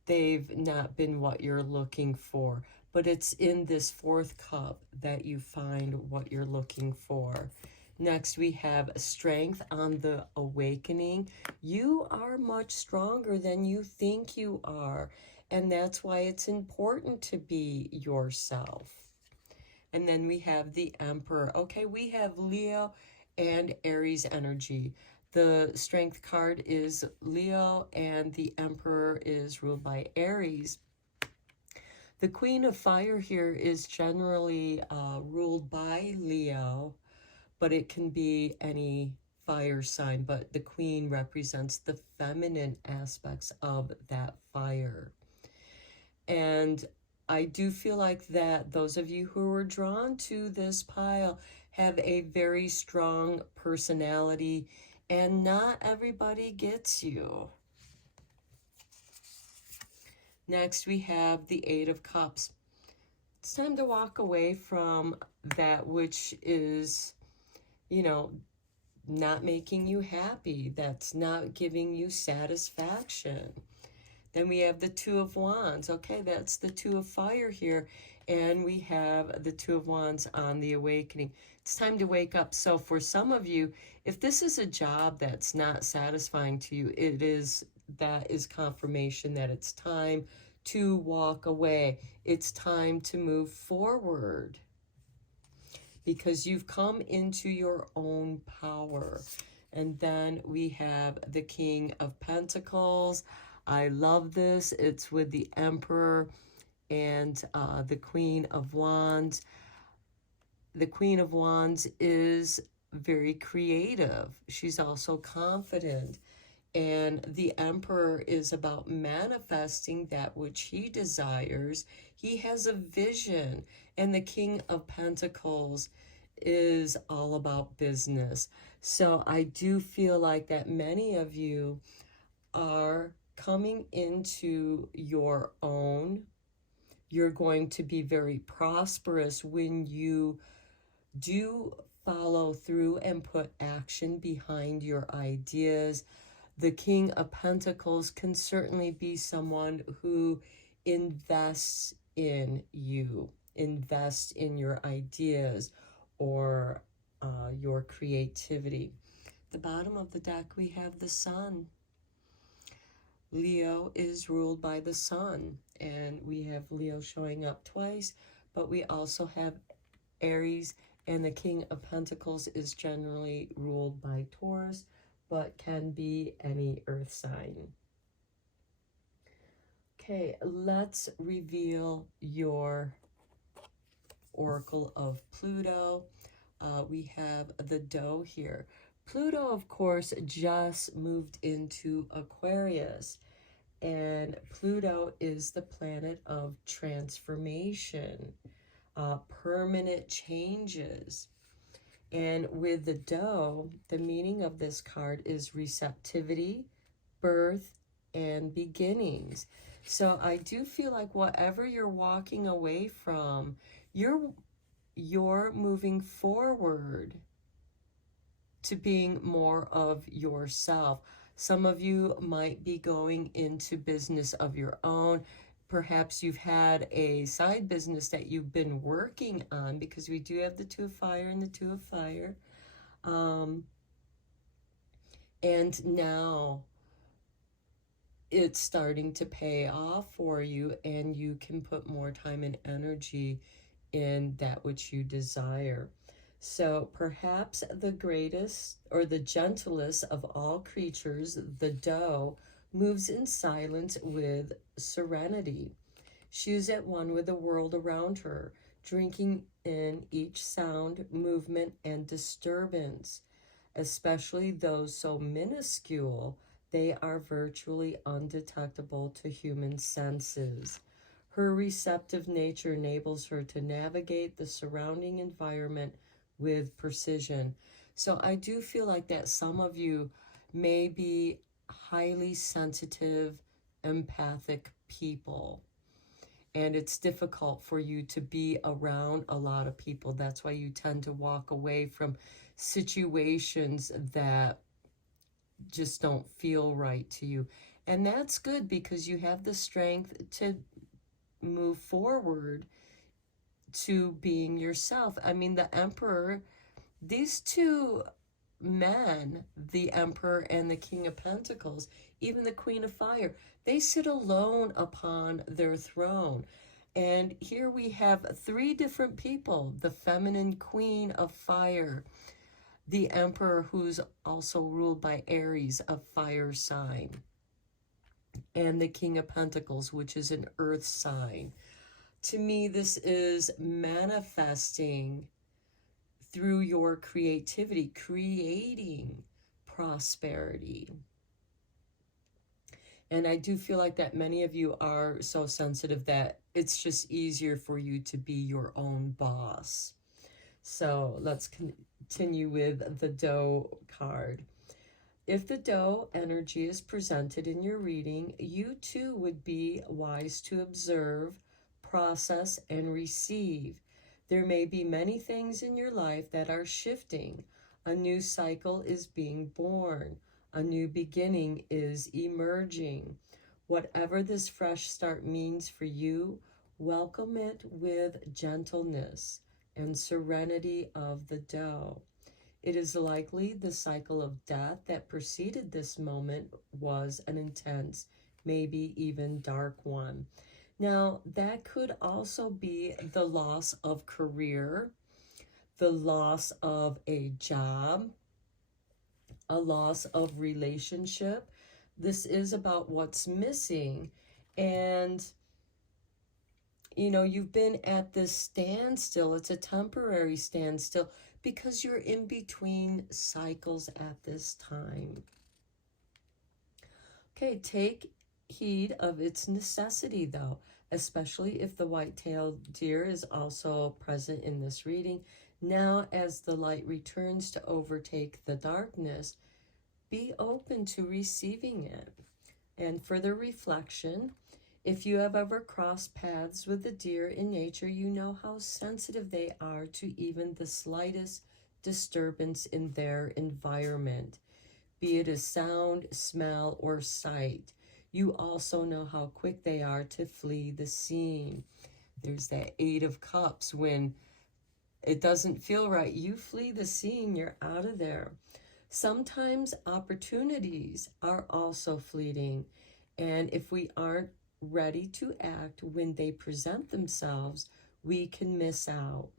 they've not been what you're looking for. But it's in this 4th cup that you find what you're looking for. Next, we have strength on the awakening. You are much stronger than you think you are. And that's why it's important to be yourself. And then we have the Emperor. Okay, we have Leo and Aries energy. The Strength card is Leo, and the Emperor is ruled by Aries. The Queen of Fire here is generally ruled by Leo, but it can be any fire sign, but the Queen represents the feminine aspects of that fire. And I do feel like that those of you who are drawn to this pile have a very strong personality, and not everybody gets you. Next, we have the Eight of Cups. It's time to walk away from that which is, you know, not making you happy, that's not giving you satisfaction. Then we have the Two of Wands. Okay, that's the Two of Fire here. And we have the Two of Wands on the awakening. It's time to wake up. So for some of you, if this is a job that's not satisfying to you, that is confirmation that it's time to walk away. It's time to move forward, because you've come into your own power. And then we have the King of Pentacles. I love this. It's with the Emperor and the Queen of Wands. The Queen of Wands is very creative. She's also confident. And the Emperor is about manifesting that which he desires. He has a vision. And the King of Pentacles is all about business. So I do feel like that many of you are coming into your own. You're going to be very prosperous when you do follow through and put action behind your ideas. The King of Pentacles can certainly be someone who invests in you, invests in your ideas or your creativity. At the bottom of the deck, we have the Sun. Leo is ruled by the Sun, and we have Leo showing up twice, but we also have Aries, and the King of Pentacles is generally ruled by Taurus, but can be any earth sign. Okay, let's reveal your Oracle of Pluto. We have the Doe here. Pluto, of course, just moved into Aquarius, and Pluto is the planet of transformation, permanent changes. And with the Doe, the meaning of this card is receptivity, birth, and beginnings. So I do feel like whatever you're walking away from, you're moving forward to being more of yourself. Some of you might be going into business of your own. Perhaps you've had a side business that you've been working on, because we do have the Two of Fire and the Two of Fire. And now it's starting to pay off for you, and you can put more time and energy in that which you desire. So perhaps the greatest or the gentlest of all creatures, the Doe, moves in silence with serenity. She is at one with the world around her, drinking in each sound, movement, and disturbance, especially those so minuscule they are virtually undetectable to human senses. Her receptive nature enables her to navigate the surrounding environment with precision. So I do feel like that some of you may be highly sensitive, empathic people, and it's difficult for you to be around a lot of people. That's why you tend to walk away from situations that just don't feel right to you. And that's good, because you have the strength to move forward to being yourself. I mean, the Emperor, these two men, the Emperor and the King of Pentacles, even the Queen of Fire, they sit alone upon their throne. And here we have three different people: the feminine queen of fire, the emperor, who's also ruled by Aries, a fire sign, and the king of pentacles, which is an earth sign. To me, this is manifesting through your creativity, creating prosperity. And I do feel like that many of you are so sensitive that it's just easier for you to be your own boss. So let's continue with the Doe card. If the Doe energy is presented in your reading, you too would be wise to observe, process, and receive. There may be many things in your life that are shifting. A new cycle is being born. A new beginning is emerging. Whatever this fresh start means for you, welcome it with gentleness and serenity of the Doe. It is likely the cycle of death that preceded this moment was an intense, maybe even dark one. Now, that could also be the loss of career, the loss of a job, a loss of relationship. This is about what's missing. And, you know, you've been at this standstill. It's a temporary standstill because you're in between cycles at this time. Okay, take heed of its necessity, though, especially if the white-tailed deer is also present in this reading. Now, as the light returns to overtake the darkness, be open to receiving it. And further reflection, if you have ever crossed paths with a deer in nature, you know how sensitive they are to even the slightest disturbance in their environment, be it a sound, smell, or sight. You also know how quick they are to flee the scene. There's that Eight of Cups. When it doesn't feel right, you flee the scene, you're out of there. Sometimes opportunities are also fleeting, and if we aren't ready to act when they present themselves, we can miss out.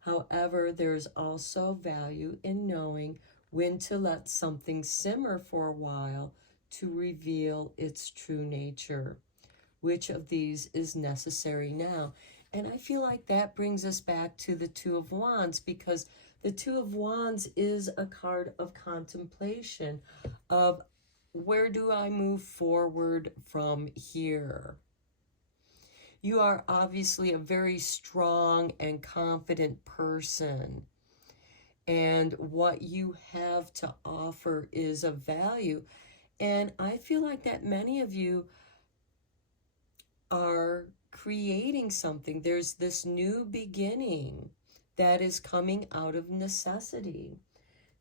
However, there's also value in knowing when to let something simmer for a while to reveal its true nature. Which of these is necessary now? And I feel like that brings us back to the Two of Wands, because the Two of Wands is a card of contemplation, of where do I move forward from here? You are obviously a very strong and confident person, and what you have to offer is of value. And I feel like that many of you are creating something. There's this new beginning that is coming out of necessity.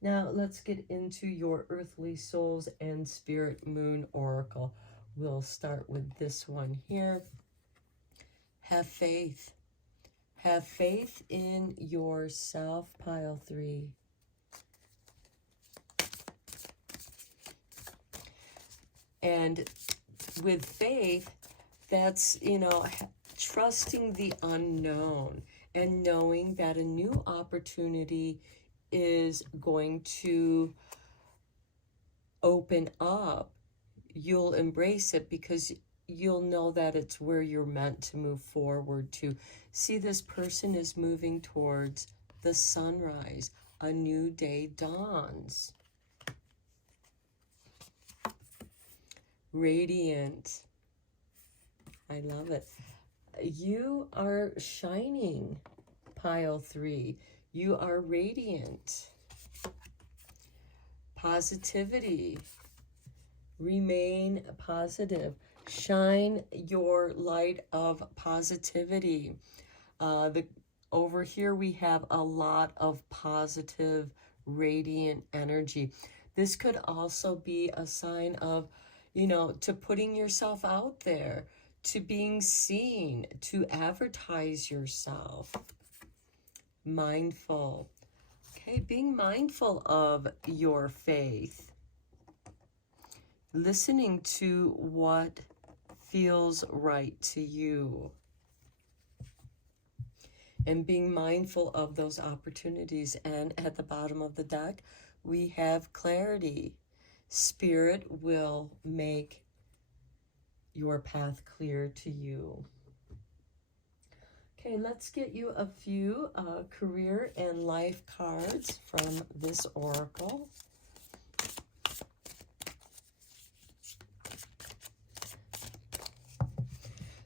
Now, let's get into your earthly souls and spirit moon oracle. We'll start with this one here. Have faith. Have faith in yourself, pile 3. And with faith, that's, you know, trusting the unknown and knowing that a new opportunity is going to open up. You'll embrace it because you'll know that it's where you're meant to move forward to. See, this person is moving towards the sunrise. A new day dawns. Radiant. I love it. You are shining, pile 3. You are radiant. Positivity. Remain positive. Shine your light of positivity. Over here we have a lot of positive, radiant energy. This could also be a sign of, you know, to putting yourself out there, to being seen, to advertise yourself. Mindful. Okay, being mindful of your faith. Listening to what feels right to you. and being mindful of those opportunities. And at the bottom of the deck, we have clarity. Spirit will make your path clear to you. Okay, let's get you a few career and life cards from this oracle.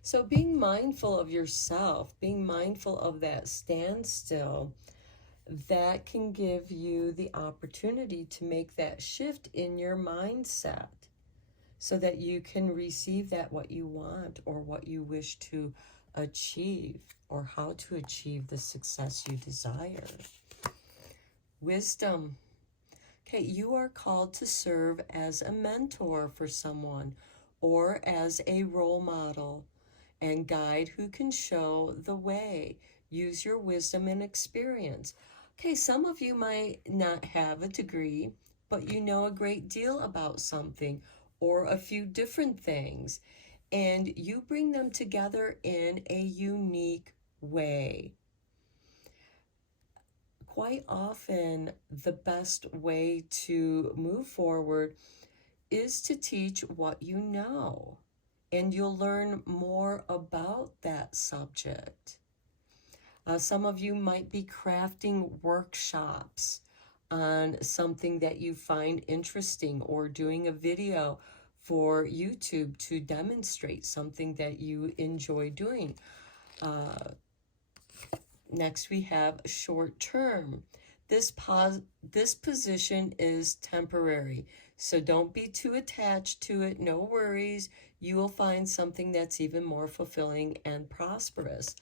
So being mindful of yourself, being mindful of that standstill, that can give you the opportunity to make that shift in your mindset so that you can receive that what you want or what you wish to achieve or how to achieve the success you desire. Wisdom. Okay, you are called to serve as a mentor for someone or as a role model and guide who can show the way. Use your wisdom and experience. Okay, some of you might not have a degree, but you know a great deal about something or a few different things, and you bring them together in a unique way. Quite often, the best way to move forward is to teach what you know, and you'll learn more about that subject. Some of you might be crafting workshops on something that you find interesting or doing a video for YouTube to demonstrate something that you enjoy doing. Next, we have short term. This position is temporary, so don't be too attached to it. No worries. You will find something that's even more fulfilling and prosperous.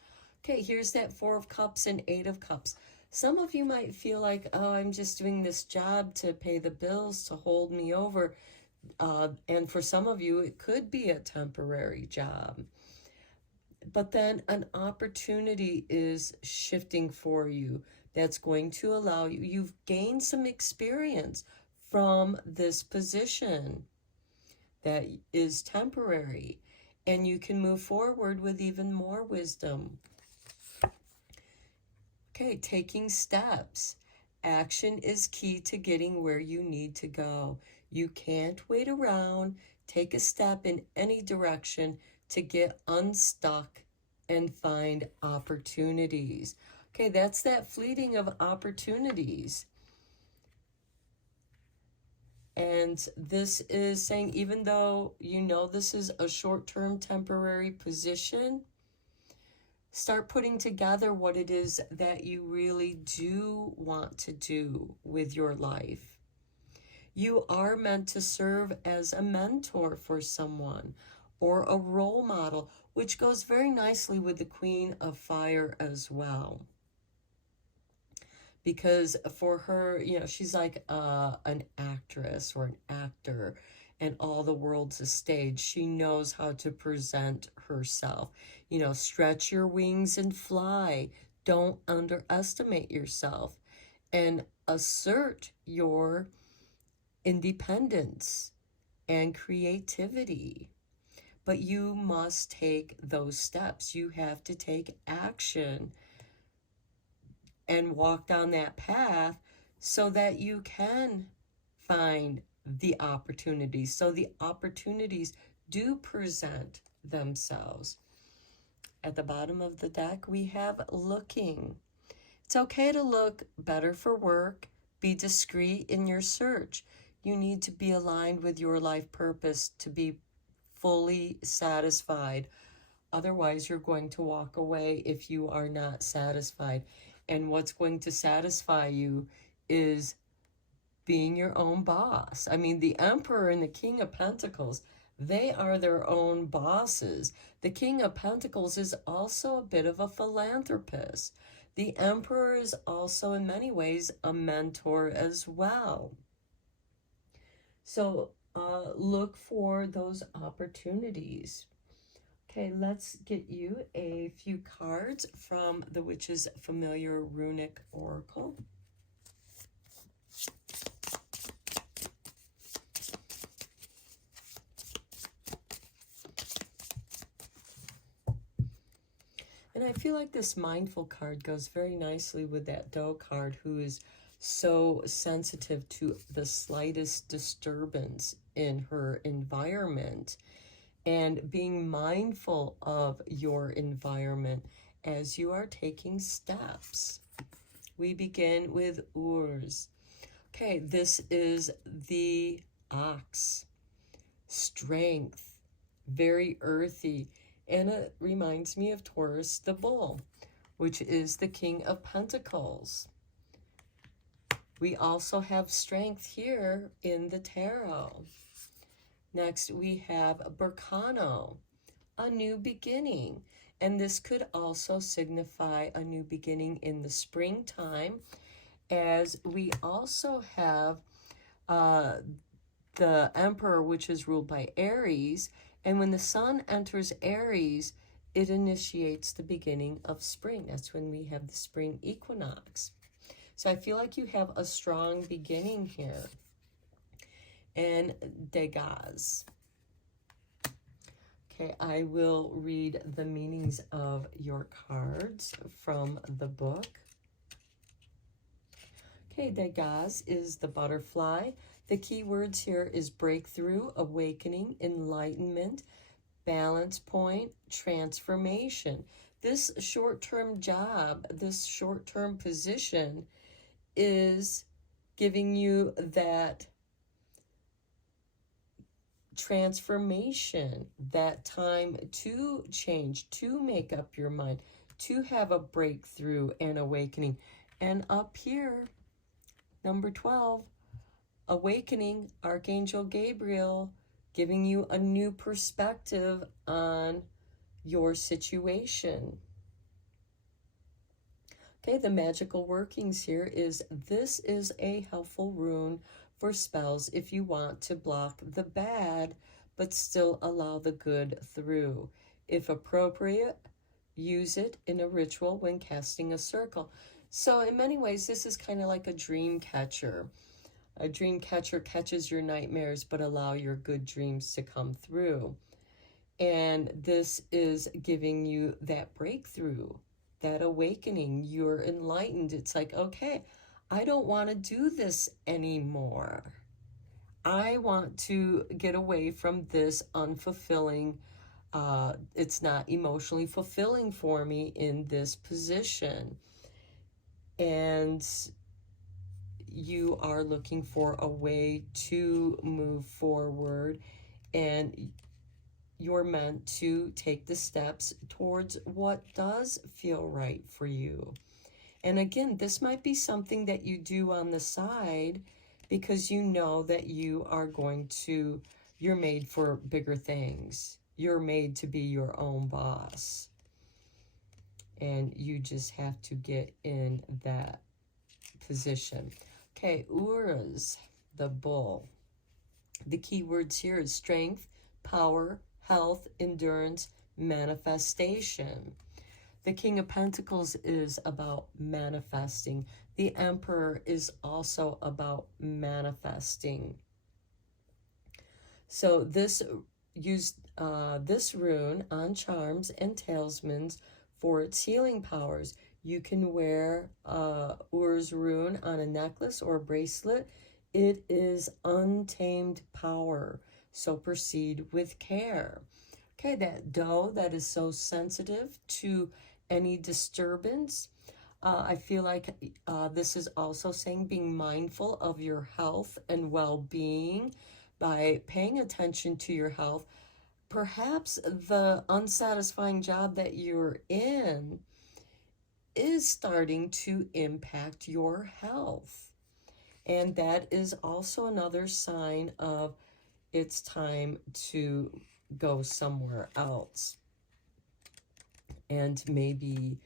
Okay, here's that 4 of Cups and 8 of Cups. Some of you might feel like, oh, I'm just doing this job to pay the bills, to hold me over. And for some of you, it could be a temporary job. But then an opportunity is shifting for you that's going to allow you, you've gained some experience from this position that is temporary, and you can move forward with even more wisdom. Okay, taking steps. Action is key to getting where you need to go. You can't wait around. Take a step in any direction to get unstuck and find opportunities. Okay, that's that fleeting of opportunities. And this is saying, even though you know this is a short-term temporary position, start putting together what it is that you really do want to do with your life. You are meant to serve as a mentor for someone or a role model, which goes very nicely with the Queen of Fire as well. Because for her, you know, she's like an actress or an actor, and all the world's a stage. She knows how to present herself. You know, stretch your wings and fly. Don't underestimate yourself, and assert your independence and creativity. But you must take those steps. You have to take action and walk down that path so that you can find the opportunities. So the opportunities do present themselves. At the bottom of the deck, we have looking. It's okay to look better for work. Be discreet in your search. You need to be aligned with your life purpose to be fully satisfied. Otherwise, you're going to walk away if you are not satisfied. And what's going to satisfy you is being your own boss. I mean, the Emperor and the King of Pentacles, they are their own bosses. The King of Pentacles is also a bit of a philanthropist. The Emperor is also, in many ways, a mentor as well. So look for those opportunities. Okay, let's get you a few cards from the Witch's Familiar Runic Oracle. And I feel like this mindful card goes very nicely with that doe card, who is so sensitive to the slightest disturbance in her environment, and being mindful of your environment as you are taking steps. We begin with Urs. Okay, this is the ox. Strength, very earthy, and it reminds me of Taurus, the bull, which is the King of Pentacles. We also have strength here in the tarot. Next, we have Berkano, a new beginning. And this could also signify a new beginning in the springtime, as we also have the Emperor, which is ruled by Aries. And when the sun enters Aries, it initiates the beginning of spring. That's when we have the spring equinox. So I feel like you have a strong beginning here. And Degas. Okay, I will read the meanings of your cards from the book. Okay, Degas is the butterfly. The key words here is breakthrough, awakening, enlightenment, balance point, transformation. This short-term job, this short-term position is giving you that transformation, that time to change, to make up your mind, to have a breakthrough and awakening. And up here, number 12, awakening, Archangel Gabriel, giving you a new perspective on your situation. Okay, the magical workings here is this is a helpful rune for spells if you want to block the bad but still allow the good through. If appropriate, use it in a ritual when casting a circle. So in many ways, this is kind of like a dream catcher. A dream catcher catches your nightmares but allow your good dreams to come through. And this is giving you that breakthrough, that awakening. You're enlightened. It's like, okay, I don't want to do this anymore. I want to get away from this unfulfilling, it's not emotionally fulfilling for me in this position. And you are looking for a way to move forward, and you're meant to take the steps towards what does feel right for you. And again, this might be something that you do on the side because you know that you are you're made for bigger things. You're made to be your own boss. And you just have to get in that position. Okay, Uruz, the bull. The key words here is strength, power, health, endurance, manifestation. The King of Pentacles is about manifesting. The Emperor is also about manifesting. So this this rune on charms and talismans for its healing powers. You can wear Ur's rune on a necklace or a bracelet. It is untamed power, so proceed with care. Okay, that doe that is so sensitive to any disturbance. I feel like this is also saying being mindful of your health and well-being by paying attention to your health. Perhaps the unsatisfying job that you're in is starting to impact your health. And that is also another sign of it's time to go somewhere else. And maybe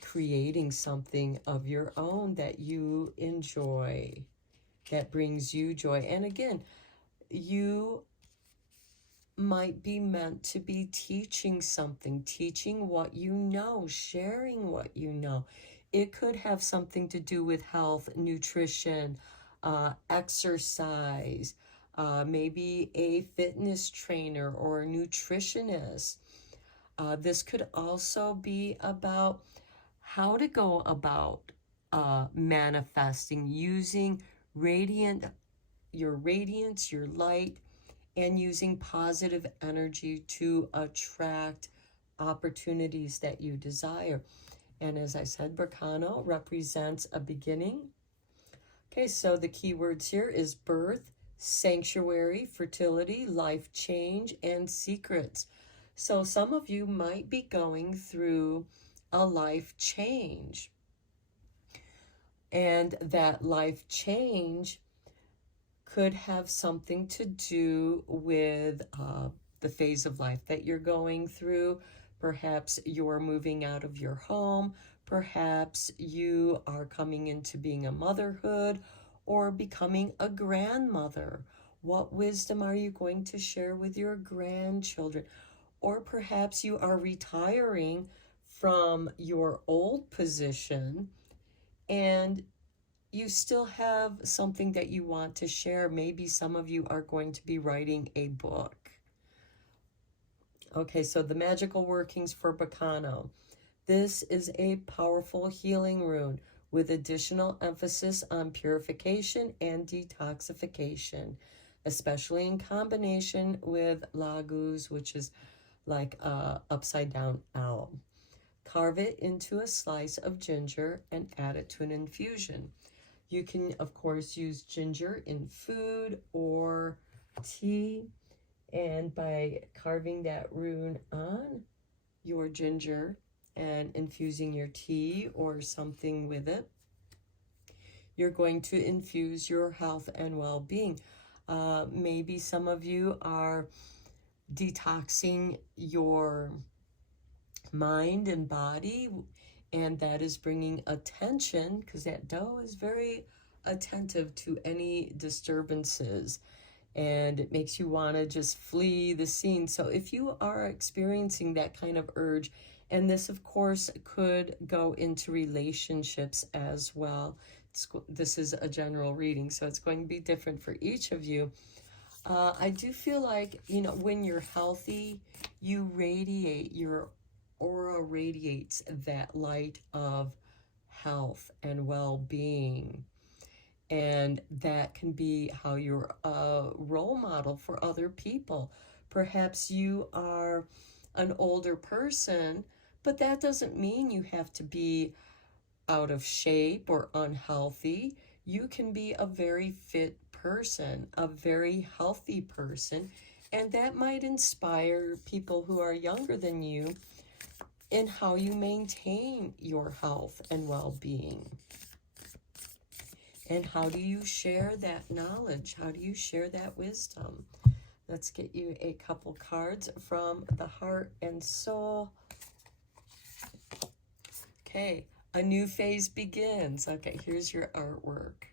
creating something of your own that you enjoy, that brings you joy. And again, you might be meant to be teaching something, teaching what you know, sharing what you know. It could have something to do with health, nutrition, exercise, maybe a fitness trainer or a nutritionist. This could also be about how to go about manifesting, using your radiance, your light, and using positive energy to attract opportunities that you desire. And as I said, Berkano represents a beginning. Okay, so the key words here is birth, sanctuary, fertility, life change, and secrets. So some of you might be going through a life change. And that life change could have something to do with the phase of life that you're going through. Perhaps you're moving out of your home. Perhaps you are coming into being a motherhood or becoming a grandmother. What wisdom are you going to share with your grandchildren? Or perhaps you are retiring from your old position and you still have something that you want to share. Maybe some of you are going to be writing a book. Okay, so the magical workings for Bacano. This is a powerful healing rune with additional emphasis on purification and detoxification, especially in combination with Laguz, which is like a upside down owl. Carve it into a slice of ginger and add it to an infusion. You can, of course, use ginger in food or tea. And by carving that rune on your ginger and infusing your tea or something with it, you're going to infuse your health and well-being. Maybe some of you are detoxing your mind and body, and that is bringing attention, because that dough is very attentive to any disturbances, and it makes you want to just flee the scene. So if you are experiencing that kind of urge, and this of course could go into relationships as well. This is a general reading, so it's going to be different for each of you. I do feel like, when you're healthy, you radiate, your aura radiates that light of health and well-being. And that can be how you're a role model for other people. Perhaps you are an older person, but that doesn't mean you have to be out of shape or unhealthy. You can be a very fit person, a very healthy person, and that might inspire people who are younger than you in how you maintain your health and well-being. And how do you share that knowledge? How do you share that wisdom? Let's get you a couple cards from the heart and soul. Okay, a new phase begins. Okay, here's your artwork.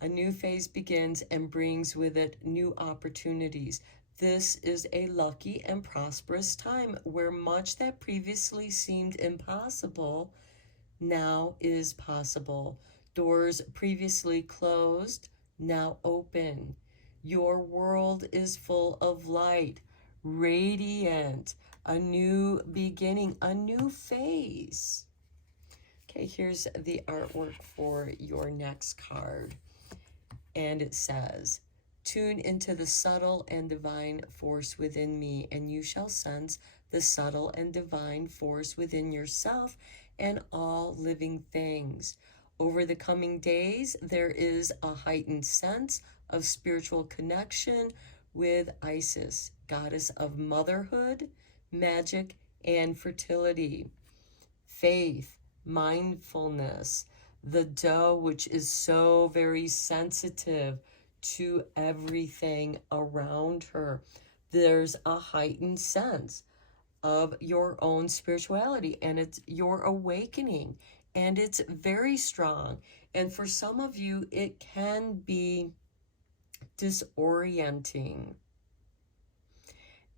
A new phase begins and brings with it new opportunities. This is a lucky and prosperous time where much that previously seemed impossible now is possible. Doors previously closed, now open. Your world is full of light, radiant, a new beginning, a new phase. Okay, here's the artwork for your next card. And it says, tune into the subtle and divine force within me, and you shall sense the subtle and divine force within yourself and all living things. Over the coming days, there is a heightened sense of spiritual connection with Isis, goddess of motherhood, magic, and fertility. Faith, mindfulness, the doe, which is so very sensitive to everything around her. There's a heightened sense of your own spirituality, and it's your awakening, and it's very strong. And for some of you, it can be disorienting,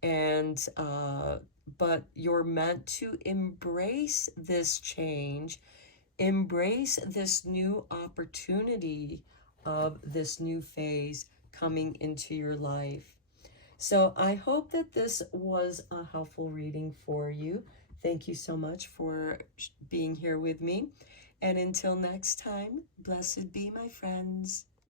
and but you're meant to embrace this change, embrace this new opportunity of this new phase coming into your life. So I hope that this was a helpful reading for you. Thank you so much for being here with me. And until next time, blessed be, my friends.